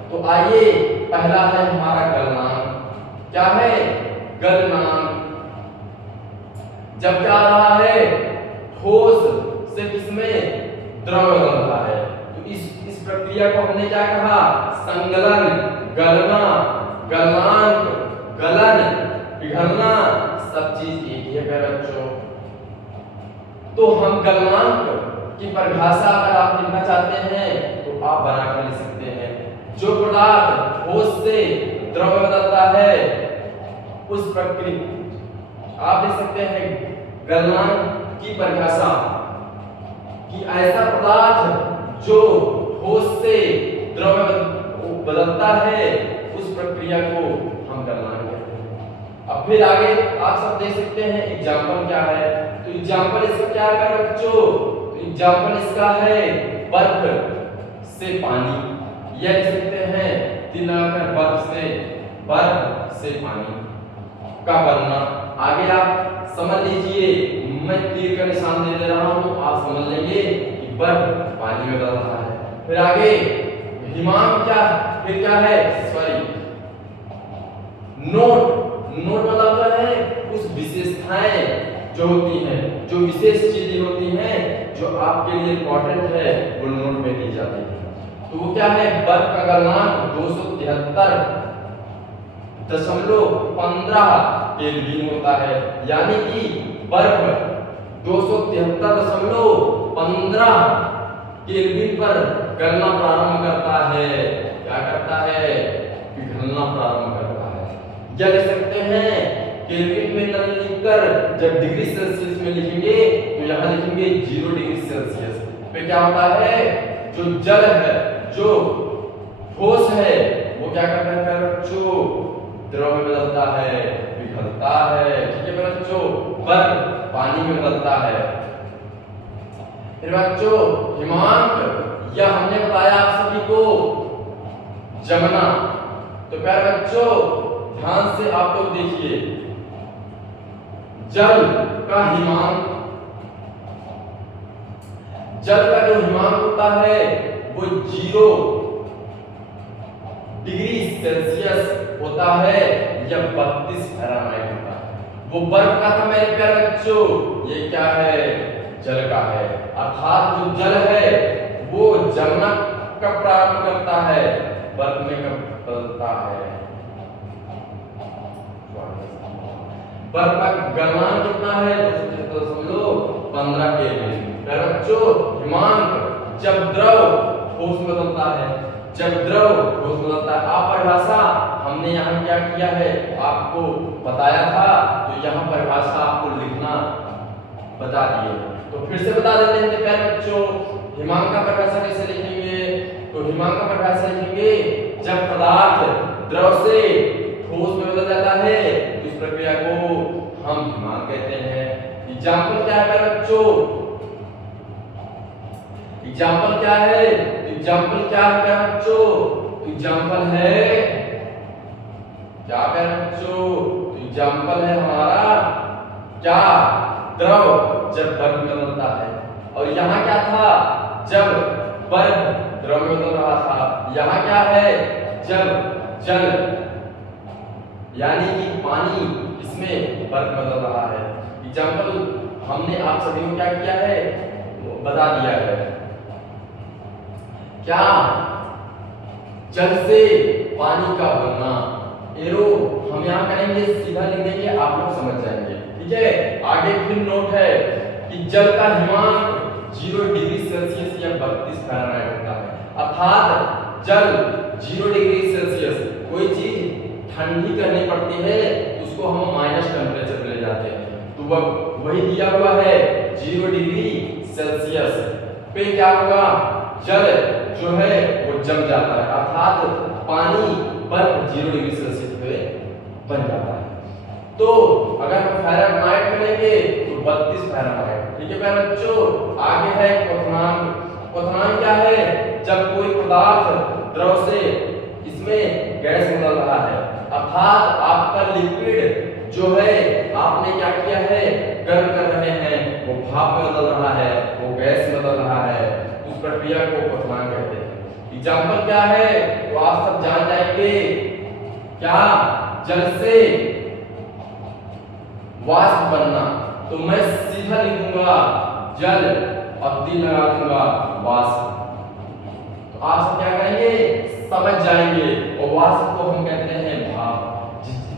तो आइए, पहला है हमारा गलनांक। क्या है, गलनांक। जब क्या आ रहा है, ठोस से किसमें, द्रव में बदलता है, तो इस प्रक्रिया को हमने क्या कहा, संगलन, गलना, गलनांक, गलन, पिघलना, सब चीज एक ही है प्यारे बच्चों। तो हम गलनांक की परिभाषा अगर आप लिखना चाहते हैं तो आप बना कर लिख सकते हैं। जो पदार्थ ठोस से द्रव में बदलता है उस प्रक्रिया, आप लिख सकते हैं गलनांक की परिभाषा कि ऐसा पदार्थ जो ठोस से द्रव में बदलता है उस प्रक्रिया को हम गलनांक कहते हैं। अब फिर आगे आप सब देख सकते हैं एग्जांपल क्या है। तो एग्जांपल इसका क्या है बच्चों, तो एग्जांपल इसका है बर्फ से पानी, या लिख सकते हैं तिलाकर बर्फ से पानी का बनना। आगे आप समझ लीजिए मैं तीर का निशान दे रहा हूँ, आप समझ लेंगे कि बर्फ पानी में बदल रहा है। फिर आगे हिमांक क्या, फिर क्या है, सॉरी नोट, नोट मतलब होता है उस विशेषताएं जो होती हैं, जो विशेष चीजें होती हैं जो आपके लिए इंपॉर्टेंट है, वो नोट में दी जाती है। तो वो क्या है, बर्फ का गलनांक 273.15 केल्विन होता है, यानी कि बर्फ 273.15 केल्विन पर गलना प्रारंभ करता है। क्या करता है, पिघलना प्रारंभ करता है। या लिख सकते हैं केल्विन में न लिखकर जब डिग्री सेल्सियस में लिखेंगे तो यहाँ लिखेंगे 0 डिग्री सेल्सियस पे क्या होता है, जो जल है, जो ठोस है, वो क्या करता है बच्चों, द्रव में बदलता है, पिघलता है। ठीक है बच्चों, बर्फ पानी में बदलता है। फिर बच्चों हिमांक, यह हमने बताया आप सभी को जमना। तो प्यारे बच्चों ध्यान से आप लोग देखिए, जल का हिमांक, जल का जो हिमांक होता है वो 0 डिग्री सेल्सियस होता है या 32 फ़ारेनहाइट होता है। वो बर्फ का था मेरे प्यारे बच्चों, ये क्या है, जल का है। अर्थात जो जल है वो जमना कब प्रारंभ करता है, बर्फ में कब बदलता है। बर्फ का गलनांक कितना है, 273.15 केल्विन। बच्चों हिमांक, जब द्रव ठोस में बदलता है, जब द्रव ठोस में बदलता है। आप परिभाषा हमने यहाँ क्या किया है, आपको बताया था, तो यहाँ परिभाषा आपको लिखना बता दिए। तो फिर से बता देते हैं प्यारे बच्चों, हिमांक का परिभाषा कैसे लिखेंगे। तो हिमांक का परिभाषा लिखेंगे, जब पदार्थ द्रव से ठोस में बदल जाता है तो इस प्रक्रिया को हम हिमांक कहते हैं। एग्जाम्पल क्या है बच्चों, एग्जाम्पल क्या है, एग्जाम्पल क्या है बच्चों, एग्जाम्पल है क्या है बच्चों, एग्जाम्पल है हमारा क्या, द्रव जब बर्फ में बदलता है। और यहाँ क्या था, जब बर्फ द्रव में बदल रहा था। यहाँ क्या है, जब जल यानी कि पानी इसमें बर्फ में बदल रहा है। एग्जाम्पल हमने आप सभी को क्या किया है, बता दिया है। क्या, जल से पानी का बनना। एरो हम यहाँ करेंगे, सीधा लिख देंगे, आप लोग समझ जाएंगे। ठीक है, आगे फिर नोट है कि जल का हिमांक 0 डिग्री सेल्सियस या 32 फ़ारेनहाइट होता है। अर्थात जल 0 डिग्री सेल्सियस, कोई चीज ठंडी करनी पड़ती है उसको हम माइनस टेम्परेचर पे ले जाते हैं, तो वही दिया हुआ है 0 डिग्री सेल्सियस पे क्या होगा, जल जो है वो जम जाता है। अर्थात पानी बर्फ 0 डिग्री सेल्सियस पे बन जाता है। तो अगर हम फ़ारेनहाइट में लेंगे तो 32 फ़ारेनहाइट। ठीक है प्यारे बच्चों, आगे है क्वथनांक। क्वथनांक क्या है, जब कोई पदार्थ द्रव से इसमें गैस बदल रहा है। अर्थात आपका लिक्विड जो है आपने क्या किया है, गर्म कर रहे हैं, वो भाप में बदल रहा है, वो गैस में बदल रहा है, उस प्रक्रिया को क्वथनांक कहते हैं। एग्जाम्पल क्या है, तो आप सब जान जाएंगे, क्या, जल से वाष्प बनना। तो मैं सीधा लिखूंगा जल, अवधि लगा दूंगा वाष्प। तो आप सब क्या करेंगे, समझ जाएंगे। और वाष्प को हम कहते हैं भाप।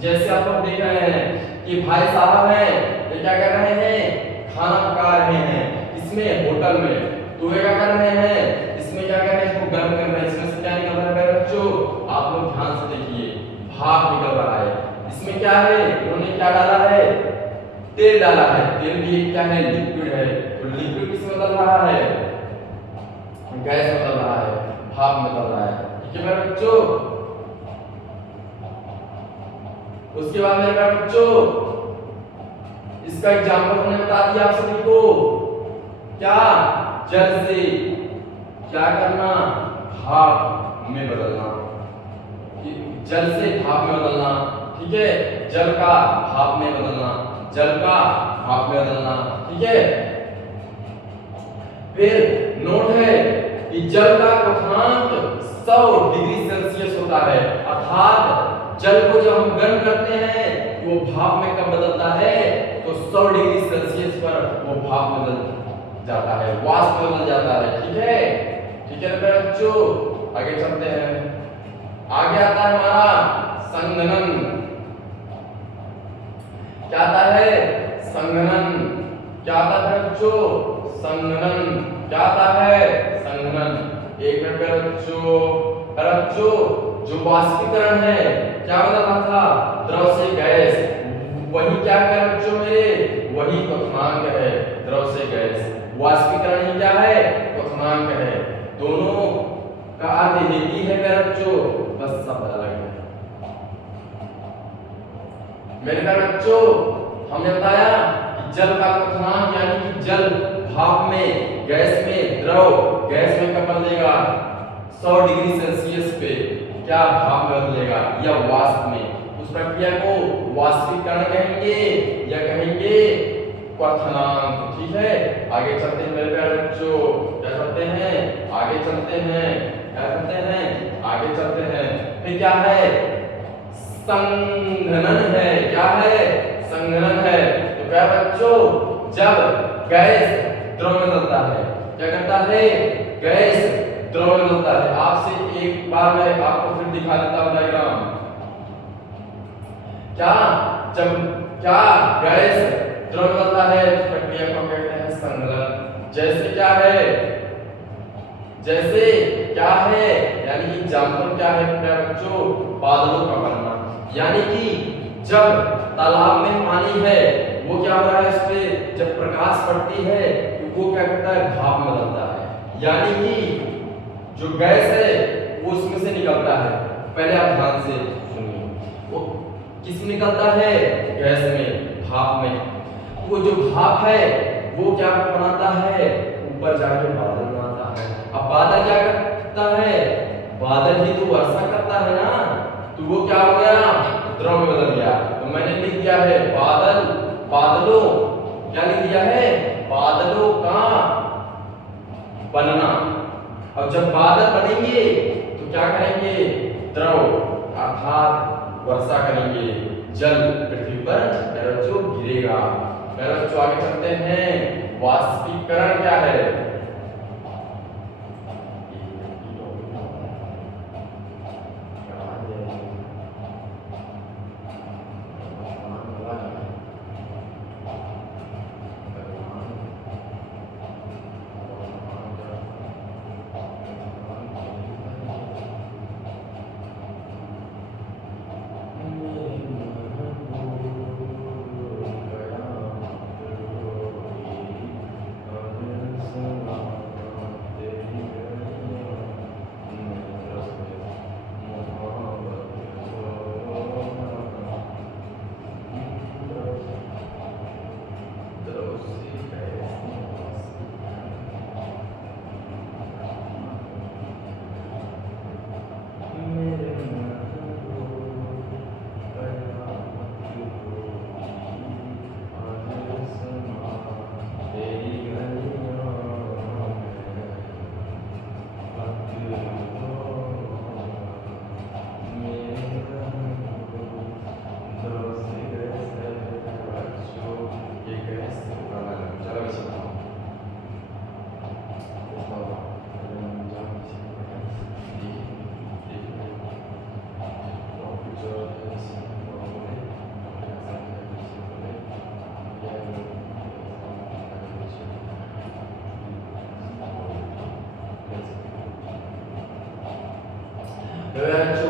जैसे आप लोग देख रहे हैं कि भाई साहब हैं, ये क्या कर रहे हैं, खाना पका रहे हैं इसमें होटल में। तो ये क्या कर रहे हैं, इसमें क्या कर रहे हैं, इसको गर्म कर रहे हैं। इसमें से क्या निकल रहा है बच्चों, आप लोग ध्यान से देखिए, भाप निकल रहा है। इसमें क्या है, उन्होंने क्या डाला है, तेल डाला है। तेल भी क्या है, लिक्विड है। तो लिक्विड किसमें बदल रहा है, गैस बदल रहा है, भाप में बदल रहा है। ठीक है मेरे बच्चों, उसके बाद मेरे बच्चों इसका एग्जाम्पल हमने बता दिया आप सभी को, क्या, जल से क्या करना, भाप में बदलना। जल से भाप में बदलना। ठीक है, जल का भाप में बदलना, जल का भाप में बदलना। ठीक है, फिर नोट है कि जल का क्वथनांक 100 डिग्री सेल्सियस होता है, अर्थात जल को जब हम गर्म करते हैं वो भाप में कब बदलता है, तो 100 डिग्री सेल्सियस पर वो भाप बदल जाता है, वाष्प बदल जाता है। ठीक है, ठीक है मेरे बच्चों, आगे चलते हैं। आगे आता है हमारा संघनन। क्या आता है? संघनन। क्या आता है बच्चों? संघनन। क्या आता है? संघनन। एक मिनट मेरे बच्चों, जो वाष्पीकरण है क्या बदल रहा था? द्रव से गैस, वही क्या है बच्चों मेरे? वही क्वथनांक है, द्रव से गैस। वाष्पीकरण ही क्या है? क्वथनांक है। दोनों का अर्थ एक ही है मेरे बच्चों, बस सब अलग है। मेरे प्यारे बच्चों, हमने बताया कि जल का क्वथनांक यानी कि जल भाप में, गैस में, द्रव गैस में कब बदलेगा? 100 डिग्री सेल्सियस पे क्या भाप में बदलेगा या वाष्प में। उस प्रक्रिया को वाष्पीकरण कहेंगे या कहेंगे क्वथनांक। ठीक है, आगे चलते हैं मेरे प्यारे बच्चों। क्या चलते हैं? आगे चलते हैं। क्या चलते हैं? आगे चलते हैं। फिर क्या है? संघनन है। क्या है? संघनन है। तो क्या बच्चों, जब गैस द्रव में बदलता है, क्या करता है? गैस द्रव में बदलता है। आपसे एक बार मैं आपको फिर दिखा देता हूं डायग्राम। क्या जब क्या गैस द्रव में बदलता है, इस प्रक्रिया को कहते हैं संघनन। जैसे क्या है? जैसे क्या है? यानी कि एग्जाम्पल क्या है मेरे बच्चों? बादलों का बनना। यानी कि जब तालाब में पानी है, वो क्या हो रहा है, इस पे जब प्रकाश पड़ती है तो वो क्या करता है? भाप में बदलता है। यानी कि जो गैस है वो उसमें से निकलता है। पहले आप ध्यान से सुनिए, वो किस में निकलता है? गैस में, भाप में। वो जो भाप है वो क्या बनाता है? ऊपर जाके बादल बनाता है। अब बादल क्या करता है? बादल ही तो वर्षा करता है ना, तो वो क्या हो गया? द्रव में बदल गया। तो मैंने लिख दिया है बादल, बादलों, क्या लिख दिया है? बादलों का बनना। अब जब बादल बनेंगे तो क्या करेंगे? द्रव अर्थात वर्षा करेंगे, जल पृथ्वी पर बच्चों गिरेगा। बच्चों आगे चलते हैं। वाष्पीकरण क्या है?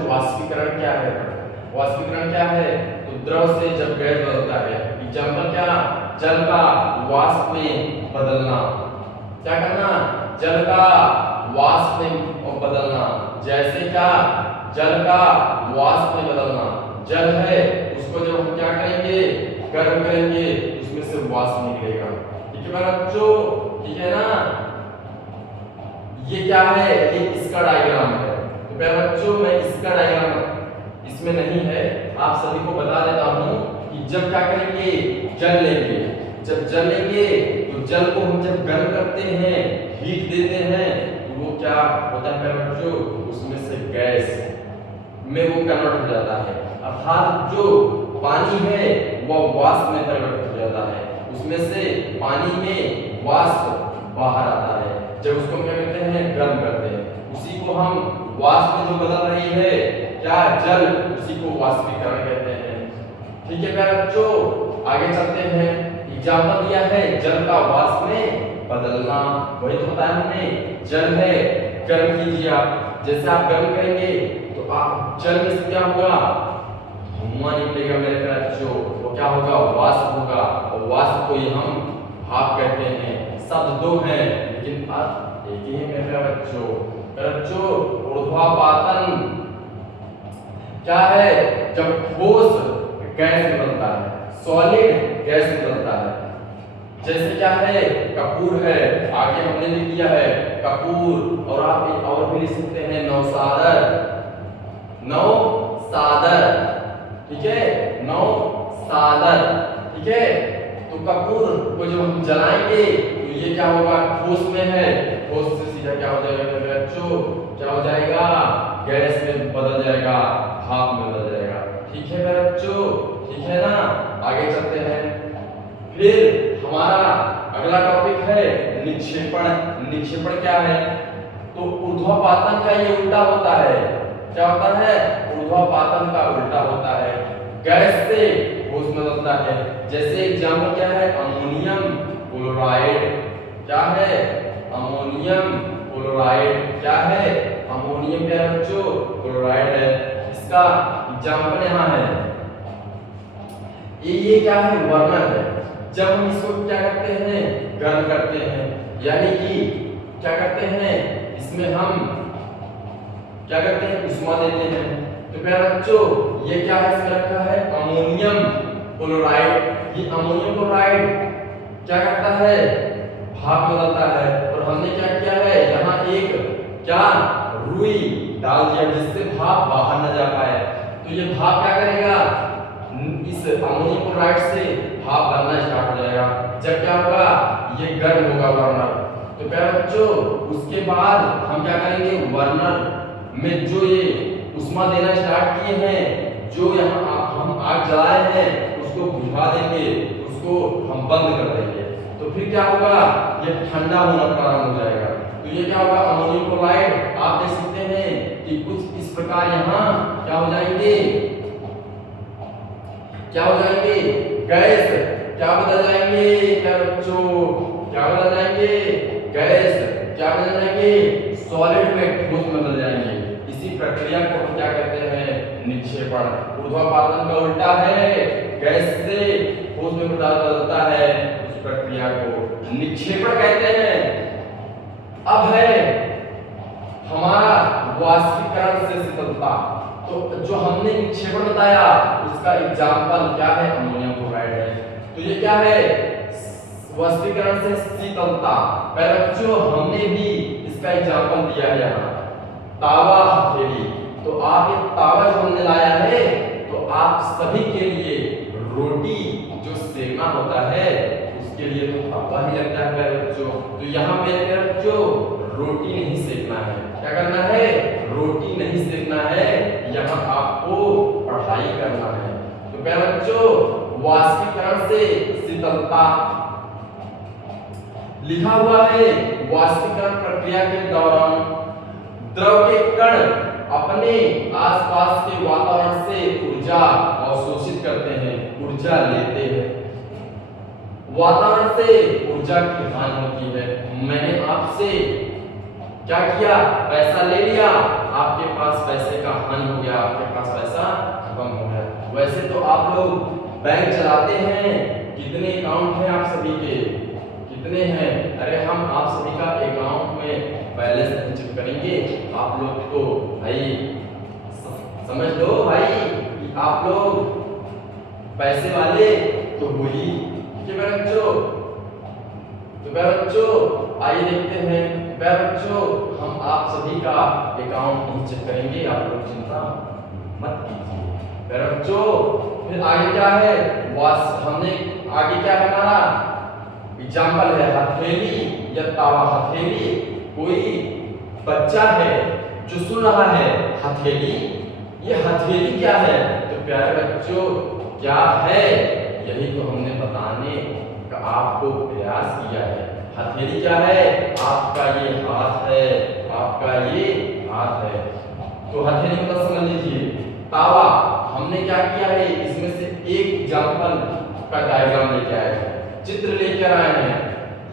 वाष्पीकरण क्या है? वाष्पीकरण क्या है? तो द्रव से जब गैस बदलता है, एग्जाम्पल क्या? जल का वाष्प में बदलना। क्या करना? जल का वाष्प में बदलना। जैसे क्या? जल का वाष्प में बदलना। जल है उसको जब हम क्या करेंगे? गर्म करेंगे, उसमें से वाष्प निकलेगा। ठीक है बच्चों, ठीक है ना? ये क्या है? ये इसका डायग्राम है। तो बच्चों मैं इसका डायग्राम इसमें नहीं है, आप सभी को बता देता हूं कि जब क्या करेंगे? जल लेंगे, जब जलेंगे तो जल को हम जब गर्म करते हैं, हीट देते हैं, तो वो क्या होता है बच्चों, उसमें से गैस में वो कन्वर्ट हो जाता है। अर्थात जो पानी है वह वाष्प में कन्वर्ट हो जाता है, उसमें से पानी में वाष्प बाहर आता है। जब उसको क्या कहते हैं, गर्म करते हैं, उसी को हम वाष्प में जो बदल रही है क्या, जल, उसी को वाष्पीकरण कहते हैं। ठीक है प्यारे बच्चों, आगे चलते हैं। एग्जाम्पल दिया है जल का वाष्प में बदलना, वही तो बताया हमने, जल है गर्म कीजिए आप, जैसे आप गर्म करेंगे तो आप जल में से क्या होगा, धुआं निकलेगा मेरे प्यारे बच्चों, वो क्या होगा, वाष्प होगा, और वाष्प को ही हम भाप कहते हैं। शब्द दो हैं लेकिन अर्थ एक ही है मेरे प्यारे बच्चों। ऊर्ध्वापातन क्या है, जब ठोस गैस में बदलता है, सॉलिड गैस में बदलता है। जैसे क्या है, कपूर है, आगे हमने लिख दिया है कपूर, और आप और भी लिख सकते हैं नौसादर, नौसादर, ठीक है, नौसादर, ठीक है। तो कपूर को जब हम जलाएंगे तो ये क्या होगा, ठोस में है, ठोस से सीधा क्या हो जाएगा बच्चों, क्या हो जाएगा, गैस में बदल जाएगा, भाप में बदल जाएगा। ठीक है बच्चों, ठीक है ना। आगे चलते हैं, फिर हमारा अगला टॉपिक है निक्षेपण। निक्षेपण क्या है, तो ऊर्ध्वापातन का ये उल्टा होता है, क्या होता है, ऊर्ध्वापातन का उल्टा होता है, गैस से ठोस में बदलता है। जैसे एग्जाम्पल क्या है, अमोनियम क्लोराइड, क्या है, अमोनियम क्लोराइड, क्या है, अमोनियम क्या है बच्चों, क्लोराइड है। इसका एग्जाम्पल यहाँ है, ये क्या है, वर्नर है। जब हम इसको क्या करते हैं, गर्म करते हैं, यानी कि क्या करते हैं, इसमें हम क्या करते हैं, उष्मा देते हैं। तो प्यारे बच्चों ये क्या है, इसमें रखा है अमोनियम क्लोराइड। ये अमोनियम क्लोराइड क्या करता है, भाप बदलता है, और हमने क्या किया है, यहाँ एक क्या रुई डाल दिया जिससे भाप बाहर न जा पाए। तो ये भाप क्या करेगा, इस अमोनियम क्लोराइड से भाप बनना स्टार्ट हो जाएगा। जब क्या होगा, ये गर्म होगा बर्नर। तो प्यारे बच्चों उसके बाद हम क्या करेंगे, बर्नर में जो ये उष्मा देना स्टार्ट किए हैं, जो यहाँ हम आग जलाए हैं उसको बुझा देंगे, उसको हम बंद कर देंगे। तो फिर क्या होगा, ये ठंडा होना प्रारंभ हो जाएगा। तो ये क्या होगा, अमोनियम क्लोराइड आप देख सकते हैं कि कुछ इस प्रकार यहाँ क्या हो जाएंगे, क्या हो जाएंगे, गैस क्या बदल जाएंगे क्या बच्चों, क्या बदल जाएंगे, गैस क्या बदल जाएंगे, सॉलिड में ठोस में बदल जाएंगे। इसी प्रक्रिया को हम क्या कहते हैं, निक्षेपण। ऊर्ध्वापातन का उल्टा है, गैस से ठोस में बदलता है, उस प्रक्रिया को निक्षेपण कहते हैं। अब है हमारा वाष्पीकरण से शीतलता। तो जो हमने निक्षेपण बताया उसका एग्जाम्पल क्या है, अमोनियम क्लोराइड है। तो ये क्या है, वाष्पीकरण से शीतलता। पहले बच्चों हमने भी इसका एग्जाम्पल दिया है यहाँ, तावा हथेली। तो आप ये तावा जो हमने लाया है, तो आप सभी के लिए रोटी जो सेकना होता है उसके लिए तो तावा ही लगता है प्यारे बच्चों। तो यहाँ पे बच्चों रोटी नहीं सेकना है, क्या करना है, रोटी नहीं सेकना है, यहाँ आपको पढ़ाई करना है। तो प्यारे बच्चों वाष्पीकरण से शीतलता लिखा हुआ है, वाष्पीकरण प्रक्रिया के दौरान द्रव के कण अपने आसपास के वातावरण से ऊर्जा अवशोषित करते हैं, ऊर्जा लेते हैं। वातावरण से ऊर्जा की हानि होती है। मैंने आपसे क्या किया, पैसा ले लिया, आपके पास पैसे का हानि हो गया, आपके पास पैसा खत्म हो गया। वैसे तो आप लोग बैंक चलाते हैं, कितने अकाउंट हैं आप सभी के, कितने हैं, अरे हम आप सभी का अकाउंट में बैलेंस नहीं चेक करेंगे। आप लोग तो भाई समझ लो भाई कि आप लोग पैसे वाले तो हुई कि बच्चों। तो बच्चों आइए देखते हैं, बच्चों हम आप सभी का अकाउंट नहीं चेक करेंगे, आप लोग चिंता मत कीजिए। बच्चों फिर आगे क्या है, हमने आगे क्या है हमारा एग्जाम्पल है हथेली या तावा। हथेली, कोई बच्चा है जो सुन रहा है हथेली, ये हथेली क्या है? तो प्यारे बच्चों क्या है, यही तो हमने बताने का आपको प्रयास किया है। हथेली क्या है? आपका ये हाथ है, आपका ये हाथ है। तो हथेली मतलब समझ लीजिए। तावा, हमने क्या किया है, इसमें से एक एग्जाम्पल का डायग्राम लेके आए हैं, चित्र लेकर आए हैं।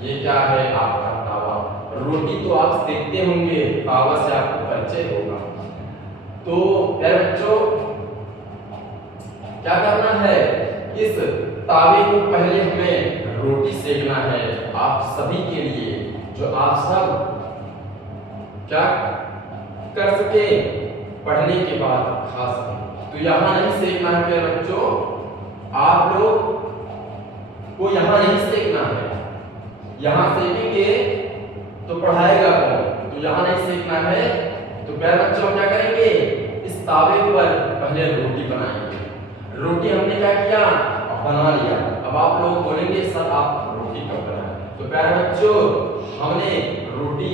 ये क्या है? आपका तावा। रोटी तो आप सेकते होंगे, तावा से आपको परिचय होगा। तो प्यारे बच्चों क्या करना है, इस तावे को पहले हमें रोटी सेकना है आप सभी के लिए, जो आप सब क्या कर सके, पढ़ने के बाद खा सके। तो यहाँ नहीं सेकना है प्यारे बच्चों, आप लोग को यहाँ नहीं सेकना है। यहाँ सेकेंगे तो पढ़ाएगा कौन? तो यहाँ नहीं सेकना है। तो प्यारे बच्चों क्या करेंगे, इस तावे पर पहले रोटी बनाएंगे। रोटी हमने क्या किया, बना लिया। अब आप लोग बोलेंगे सर आप रोटी कब बनाए? तो प्यारे बच्चों हमने रोटी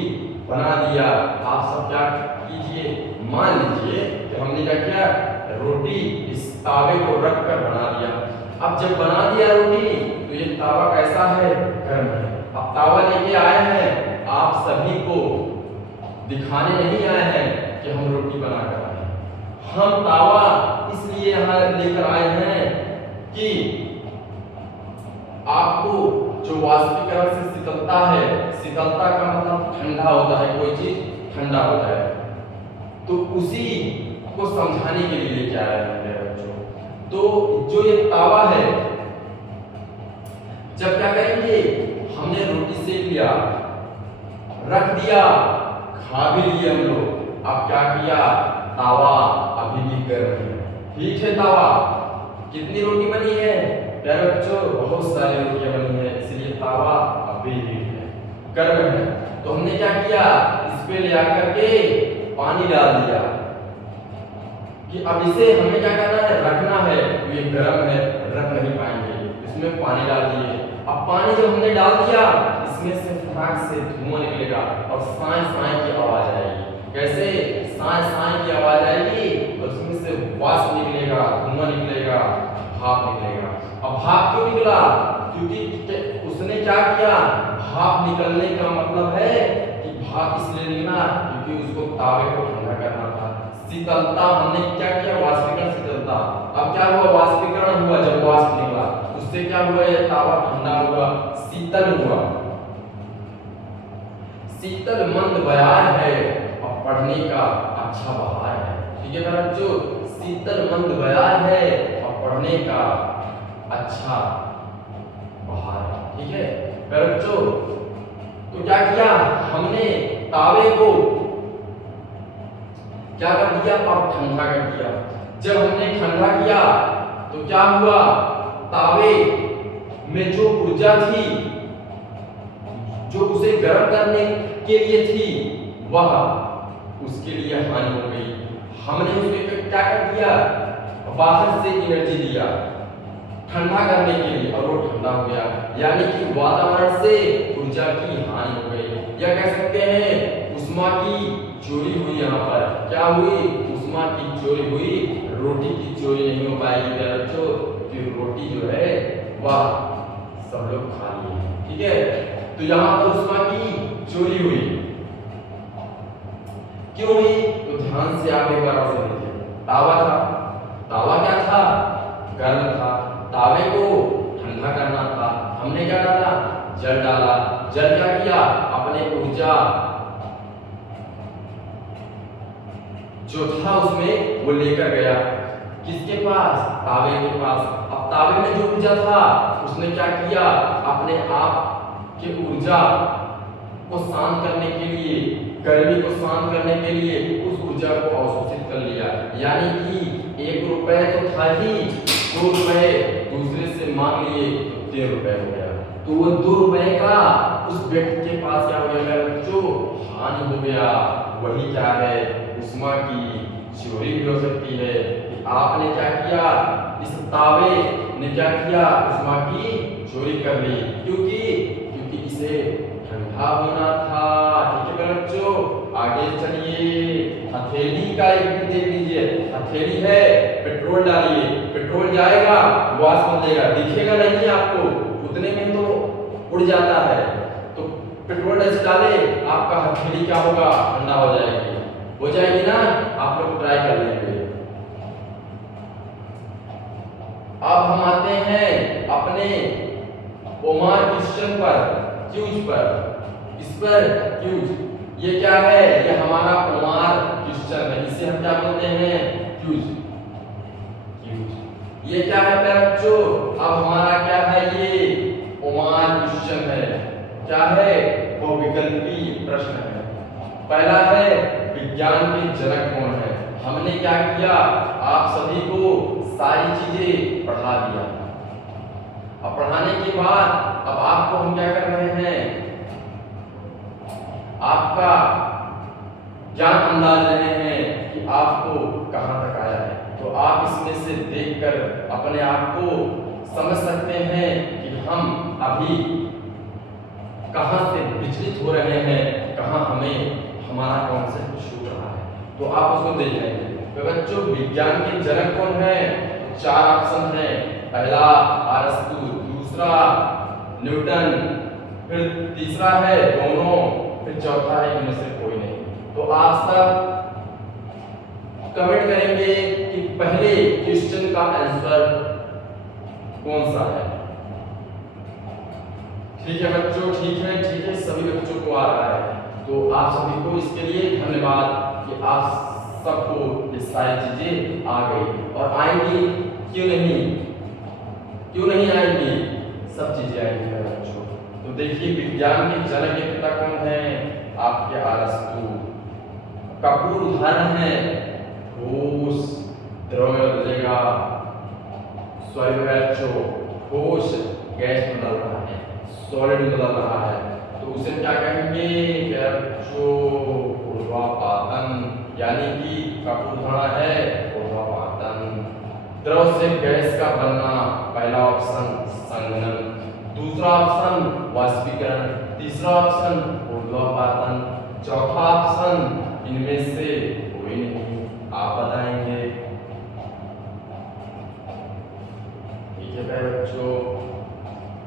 बना दिया। आप सब क्या कीजिए, मान लीजिए कि हमने क्या किया, रोटी इस तावे को रख कर बना दिया। अब जब बना दिया रोटी, तो ये तावा कैसा है, गर्म है। अब तावा लेके आए हैं, आप सभी को दिखाने नहीं आए हैं कि हम रोटी बना कर आए हैं। हम तावा इसलिए यहाँ लेकर आए हैं कि आपको जो वाष्पीकरण से शीतलता है, शीतलता का मतलब ठंडा होता है, कोई चीज ठंडा होता है, तो उसी को समझाने के लिए लेके आए हैं बच्चों। तो जो ये तावा है, जब क्या करेंगे, हमने रोटी सेक लिया, रख दिया, खा भी लिए हम लोग। अब क्या किया, तावा अभी भी गर्म है। ठीक है, तावा कितनी रोटी बनी है प्यारे बच्चों? बहुत सारी रोटियां बनी है, इसलिए तावा अभी भी है, गर्म है। तो हमने क्या किया, इस पे ले आकर के पानी डाल दिया कि अब इसे हमें क्या करना है, रखना है। तो ये गर्म है, रख नहीं पाएंगे, इसमें पानी डाल दिए। अब पानी जब हमने डाल दिया, इसमें से फटाक से धुआं निकलेगा और साए साए की आवाज आएगी। कैसे? साए साए की आवाज आएगी और उसमें से वाष्प निकलेगा, धुआं निकलेगा, भाप निकलेगा। अब भाप क्यों निकला? क्योंकि उसने क्या किया, भाप निकलने का मतलब है कि भाप इसलिए निकला क्योंकि उसको तावे को ठंडा करना था। शीतलता हमने क्या किया, वाष्पीकरण, शीतलता। अब क्या हुआ, वाष्पीकरण हुआ, जब वाष्प निकला उससे क्या हुआ, ये तावा ठंडा हुआ, शीतल हुआ। शीतल मंद बयार है और पढ़ने का अच्छा बहार है। ठीक है मेरा बच्चों, शीतल मंद बयार है और पढ़ने का अच्छा बहार है। ठीक है मेरे बच्चों, तो क्या किया हमने, तावे को क्या कर दिया, अब ठंडा कर दिया। जब हमने ठंडा किया तो क्या हुआ, तावे में जो ऊर्जा थी, जो उसे गर्म करने के लिए थी, वह उसके लिए हानि हो गई। हमने उसमें क्या कर दिया, बाहर से एनर्जी दिया ठंडा करने के लिए और वो ठंडा हो गया। यानी कि वातावरण से ऊर्जा की हानि हो गई, या कह सकते हैं उष्मा की चोरी हुई। यहाँ पर क्या हुई, उष्मा की चोरी हुई, रोटी की चोरी नहीं हो पाएगी बच्चों, क्योंकि रोटी जो है वह सब लोग खा लिए। ठीक है, तो यहाँ पर उष्मा की चोरी हुई, क्यों हुई? तो ध्यान से आप एक बार और समझिए। तावा था, तावा क्या था, गर्म था, तावे को ठंडा करना था। हमने क्या डाला, जल डाला। जल क्या किया, अपने ऊर्जा जो था उसमें वो लेकर गया, किसके पास, तावे के पास। अब तावे में जो ऊर्जा था उसने क्या किया, अपने आप की ऊर्जा को शांत करने के लिए, गर्मी को शांत करने के लिए उस ऊर्जा को अवशोषित कर लिया। यानी कि 1 रुपए तो था ही, 2 रुपए दूसरे से मांग लिए तो 3 रुपए हो गया। तो वो 2 रुपए का उस व्यक्ति के पास क्या हो गया बच्चों, हानि हो गया। वही क्या है, उष्मा की चोरी भी हो सकती है। आपने क्या किया, इस तावे ने क्या किया, उष्मा की चोरी कर ली। क्योंकि से ठंडा होना था। ठीक है बच्चों, आगे चलिए। हथेली का एक भी देख लीजिए, हथेली है, पेट्रोल डालिए, पेट्रोल जाएगा, गैस बदलेगा, दिखेगा नहीं आपको, उतने में तो उड़ जाता है। तो पेट्रोल ऐसे डाले, आपका हथेली क्या होगा, ठंडा हो जाएगी ना। आप लोग ट्राई कर लेंगे। अब हम आते हैं अपने ओमार क्वेश्चन पर, क्यूज पर। इस पर क्यूज ये क्या है, ये हमारा ओमार क्वेश्चन है, इसे हम क्या बोलते हैं, क्यूज। ये क्या है बच्चों, अब हमारा क्या है, ये ओमार क्वेश्चन है। क्या है, वो विकल्पी प्रश्न है। पहला है विज्ञान के जनक कौन है। हमने क्या किया, आप सभी को सारी चीजें पढ़ा दिया। अब पढ़ाने के बाद अब आपको हम क्या कर रहे हैं, आपका ज्ञान अंदाज रहे हैं कि आपको कहां तक आया है। तो आप इसमें से देखकर अपने आप को समझ सकते हैं कि हम अभी कहां से विचलित हो रहे हैं, कहां हमें हमारा कॉन्सेप्ट छूट रहा है। तो आप उसको देख लेंगे। तो बच्चों, विज्ञान के जनक कौन है, चार ऑप्शन है। पहला अरस्तु, दूसरा न्यूटन, फिर तीसरा है दोनों, फिर चौथा है इनमें से कोई नहीं। तो आप सब कमेंट करेंगे कि पहले क्वेश्चन का आंसर कौन सा है। ठीक है बच्चों, ठीक है, सभी बच्चों को आ रहा है। तो आप सभी को इसके लिए धन्यवाद कि आप सबको ये सारी चीजें आ गई और आएंगी। क्यों नहीं आएंगी, सब चीजें आएंगी बच्चों। तो देखिए, विज्ञान के जनक के पिता कौन है, आपके अरस्तु। कपूर उदाहरण है, ठोस द्रव में बदलेगा, सॉलिड बच्चों, ठोस गैस में बदल रहा है, सॉलिड में बदल रहा है, तो उसे क्या कहेंगे बच्चों, ऊर्ध्वापातन। यानी कि कपूर उदाहरण है ऊर्ध्वापातन। द्रव से गैस का बनना, पहला ऑप्शन संघनन, दूसरा ऑप्शन वाष्पीकरण, तीसरा ऑप्शन ऊर्ध्वापातन, चौथा ऑप्शन इनमें से कोई नहीं। आप बताएंगे। ठीक है बच्चों,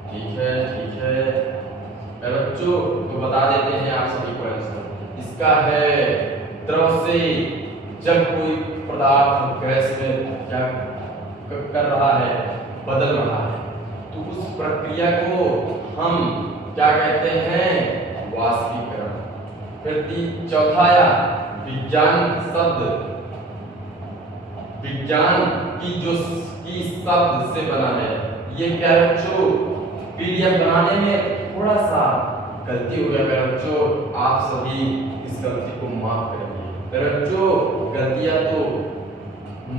ठीक है बच्चों, तो बता देते हैं आप सभी को आंसर। इसका है द्रव से जब कोई पदार्थ गैस में क्या कर रहा है, बदल रहा है, तो उस प्रक्रिया को हम क्या कहते हैं, वाष्पीकरण। फिर चौथा विज्ञान शब्द, विज्ञान की जो की शब्द से बना है, ये क्या बच्चों, पीडीएफ बनाने में थोड़ा सा गलती हो गया बच्चों, आप सभी इस गलती को माफ करेंगे। बच्चों, गलतियां तो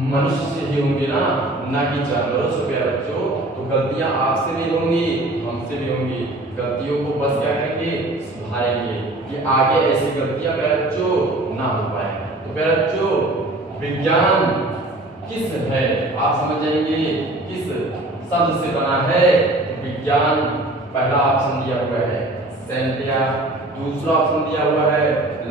मनुष्य से ही होंगी ना कि जानवरों से। बच्चों, तो गलतियां आपसे भी होंगी, हमसे भी होंगी। गलतियों को बस क्या करेंगे, सुधारेंगे, ये आगे ऐसी गलतियां बच्चों ना हो पाए। तो बच्चों, विज्ञान किस है, आप समझ जाएंगे किस शब्द से बना है। विज्ञान पहला ऑप्शन दिया हुआ है सैंटिया, दूसरा ऑप्शन दिया हुआ है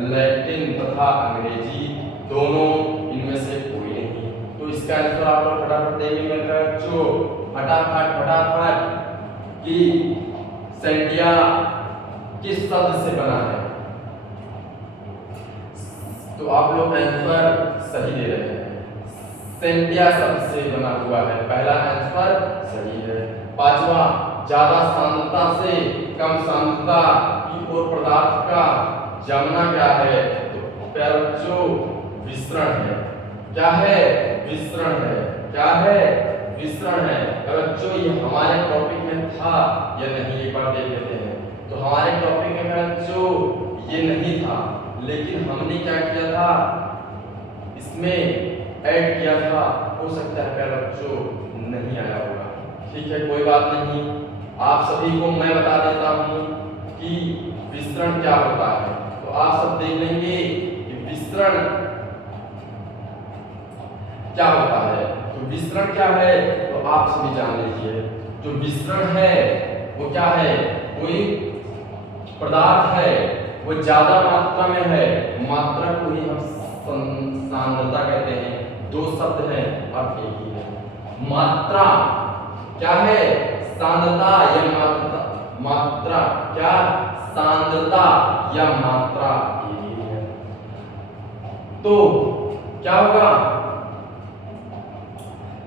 लैटिन तथा अंग्रेजी, दोनों इनमें से कोई नहीं। तो इसका आंसर आप लोग फटाफट देंगे बच्चों, फटाफट कि सैंटिया किस शब्द से बना है। तो आप लोग आंसर सही दे रहे हैं, सैंटिया शब्द से बना हुआ है, पहला आंसर सही है। पांचवा, ज्यादा सांद्रता से कम सांद्रता की ओर पदार्थ का जमना क्या है, तो बच्चों विसरण है। क्या है, विसरण है। क्या है, विसरण है। बच्चों, ये हमारे टॉपिक में था या नहीं, एक बार देख लेते हैं। तो हमारे टॉपिक में बच्चों ये नहीं था, लेकिन हमने क्या किया था, इसमें ऐड किया था। हो सकता है बच्चों नहीं आया होगा, ठीक है, कोई बात नहीं। आप सभी को मैं बता देता हूं कि विसरण क्या होता है। तो आप सब देख लेंगे कि विसरण क्या होता है। तो विसरण क्या है, तो आप सभी जान लीजिए। जो विसरण है वो क्या है, कोई पदार्थ है वो ज्यादा मात्रा में है, मात्रा को ही हम सांद्रता कहते हैं। दो शब्द हैं अब एक ही है। मात्रा क्या है? सांद्रता या मात्रा। मात्रा क्या? सांद्रता या मात्रा एक ही है। तो क्या होगा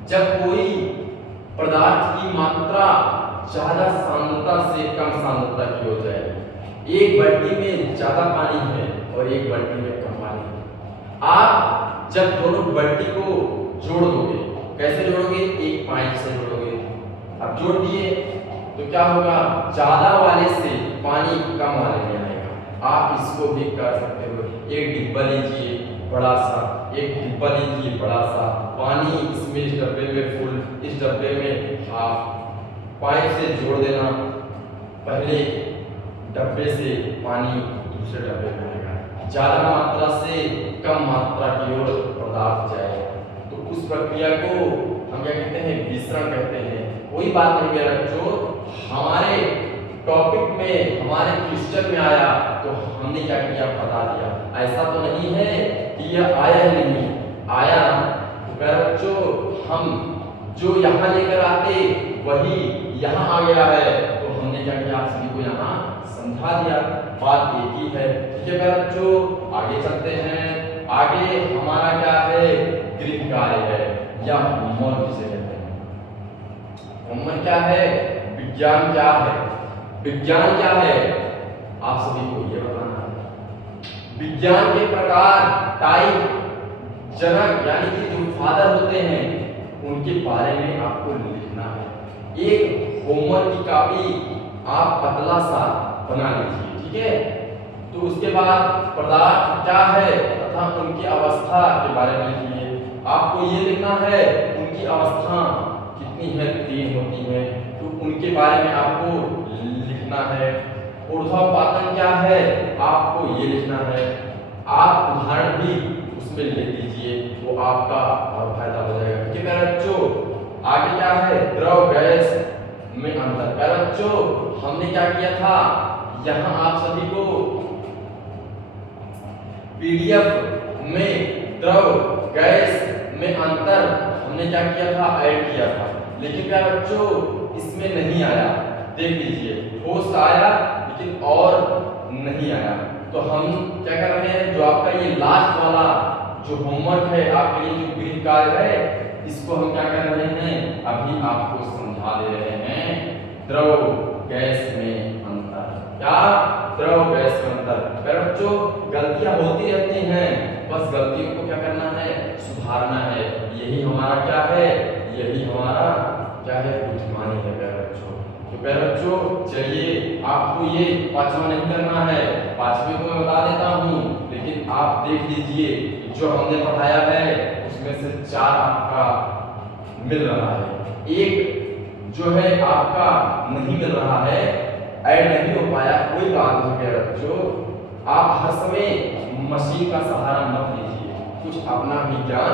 जब कोई पदार्थ की मात्रा ज्यादा सांद्रता से कम सांद्रता की हो जाए। एक बाल्टी में ज्यादा पानी है और एक बाल्टी में कम पानी है। आप जब दोनों बाल्टी को जोड़ दोगे, कैसे जोड़ोगे? एक पाइप से जोड़ोगे। अब जोड़ दिए तो क्या होगा? ज्यादा वाले से पानी कम वाले में आएगा। आप इसको भी कर सकते हो। एक डिब्बा लीजिए बड़ा सा, एक डिब्बा लीजिए बड़ा सा, पानी इसमें इस डब्बे में फुल, इस डब्बे में हाफ। पाइप से जोड़ देना, पहले डब्बे से पानी दूसरे डब्बे में आएगा। ज्यादा मात्रा से कम मात्रा की ओर पदार्थ जाएगा। तो उस प्रक्रिया को हम क्या कहते हैं? विसरण कहते हैं। कोई बात नहीं मेरा जो हमारे टॉपिक में, हमारे क्वेश्चन में आया तो हमने क्या किया? बता दिया। ऐसा तो नहीं है कि यह आया ही नहीं, आया ना। तो मेरा बच्चों हम जो यहाँ लेकर आते वही यहाँ आ गया है, तो हमने क्या किया? आप सभी को यहाँ समझा दिया। बात एक ही है। ठीक है मेरा बच्चों, आगे चलते हैं। आगे हमारा क्या है? गृह कार्य है या होमवर्क जिसे कहते हैं। होमवर्क क्या है? विज्ञान क्या है? विज्ञान क्या है? आप सभी को ये बताना है। विज्ञान के प्रकार, टाइप, जनक यानी कि जो फादर होते हैं उनके बारे में आपको लिखना है। एक होमवर्क की कॉपी आप पतला सा बना लीजिए। ठीक है। तो उसके बाद पदार्थ क्या है तथा उनकी अवस्था के बारे में लिखिए। आपको ये लिखना है उनकी अवस्था कितनी है? 3 होती है, तो उनके बारे में आपको लिखना है। ऊर्ध्वपातन क्या है? आपको ये लिखना है। आप उदाहरण भी उसमें लिख दीजिए, वो आपका और फायदा हो जाएगा। ठीक है बच्चों, आगे क्या है? द्रव गैस में अंतर। बच्चों हमने क्या किया था? यहाँ आप सभी को पीडीएफ में द्रव गैस में अंतर हमने क्या किया था? ऐड किया था। लेकिन क्या बच्चों इसमें नहीं आया। देख लीजिए, ठोस आया लेकिन और नहीं आया। तो हम क्या कर रहे हैं? जो आपका ये लास्ट वाला जो होमवर्क है, आपके लिए जो गृह कार्य है, इसको हम क्या कर रहे हैं? अभी आपको समझा दे रहे हैं। द्रव गैस में अंतर। क्या? द्रव गैस में अंतर। बच्चों गलतियां होती रहती हैं, बस गलतियों को क्या करना है? सुधारना है। यही हमारा क्या है? यही हमारा क्या है? बुद्धिमानी है बच्चों। तो बच्चों चलिए, आपको ये पांचवा नहीं करना है, पांचवे को मैं बता देता हूँ, लेकिन आप देख लीजिए जो हमने पढ़ाया है उसमें से 4 आपका मिल रहा है, एक जो है आपका नहीं मिल रहा है, ऐड नहीं हो पाया। कोई बात नहीं है बच्चों, आप हर समय मशीन का सहारा मत लीजिए, कुछ अपना भी ज्ञान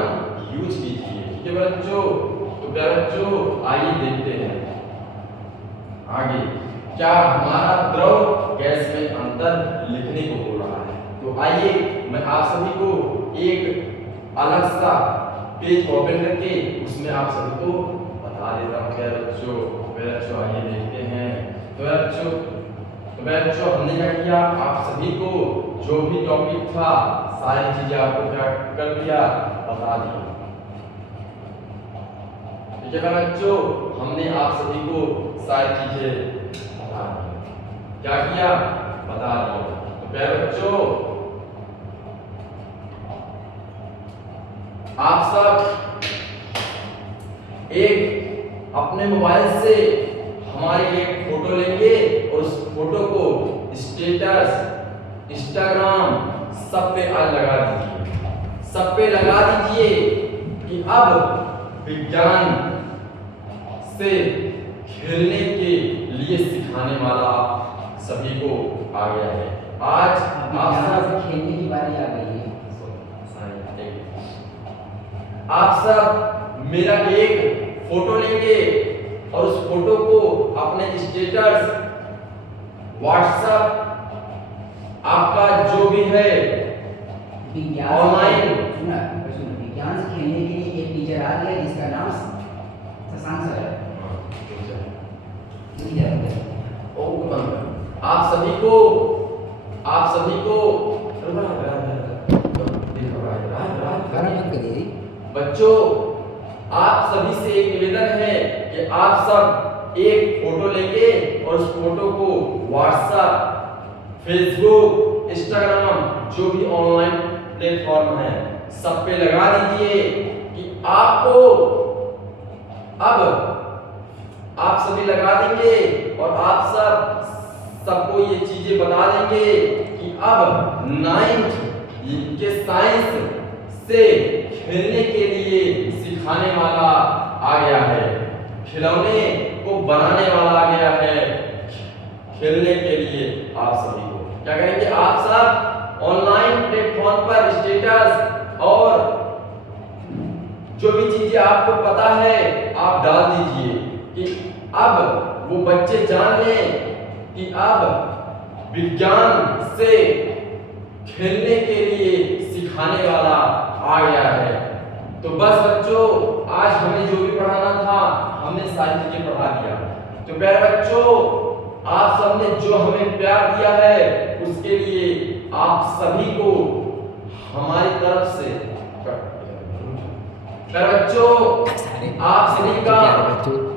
यूज कीजिए। ठीक है बच्चों। तो बच्चों आइए देखते हैं आगे क्या हमारा द्रव गैस में अंतर लिखने को बोल रहा है। तो आइए मैं आप सभी को एक अलग सा पेज ओपन करके उसमें आप सभी को बता देता हूँ। बच्चों आइए देखते हैं। तो बच्चों हमने क्या किया? आप सभी को जो भी टॉपिक था सारी चीजें आपको क्या कर दिया? बता दिया। ठीक है बच्चों, हमने आप सभी को सारी चीजें बता दी। क्या किया? बता दिया। तो प्यारे बच्चों आप सब एक अपने मोबाइल से हमारी एक फोटो लेंगे और उस फोटो को स्टेटस, इंस्टाग्राम सब पे आज लगा दीजिए। सब पे लगा दीजिए कि अब विज्ञान से खेलने के लिए सिखाने वाला आप सभी को आ गया है। आज आप खेलने की बारी आ गई है। आप सब मेरा एक फोटो लेंगे और उस फोटो को अपने स्टेटस, व्हाट्सएप आपका जो भी है विज्ञान ऑनलाइन विज्ञान से खेलने के लिए एक टीचर आ गया जिसका नाम शशांक सर है। आप सभी को बच्चों, आप सभी से एक निवेदन है कि आप सब एक फोटो लेंगे और उस फोटो को व्हाट्सएप, फेसबुक, इंस्टाग्राम जो भी ऑनलाइन प्लेटफॉर्म है सब पे लगा दीजिए कि आपको अब आप सभी लगा देंगे और आप सबको ये चीजें बता देंगे कि अब 9th के साइंस से खेलने के लिए सिखाने वाला आ गया है, खिलौने को बनाने वाला आ गया है। खेलने के लिए आप सभी को क्या करेंगे, आप सब ऑनलाइन प्लेटफॉर्म पर स्टेटस और जो भी चीजें आपको पता है आप डाल दीजिए कि अब वो बच्चे जान लें कि अब विज्ञान से खेलने के लिए सिखाने वाला आ गया है। तो बस बच्चों, आज हमें जो भी पढ़ाना था हमने सारी चीजें पढ़ा दिया। तो प्यारे बच्चों, आप सबने जो हमें प्यार दिया है उसके लिए आप सभी को हमारी तरफ से प्यारे बच्चों, आप सभी का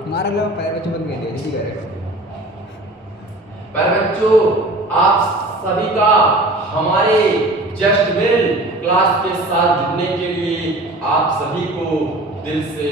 मार लो प्यारे बच्चों बन गए इसी करेगा। प्यारे बच्चों, आप सभी का हमारे जस्ट बेल क्लास के साथ जुड़ने के लिए आप सभी को दिल से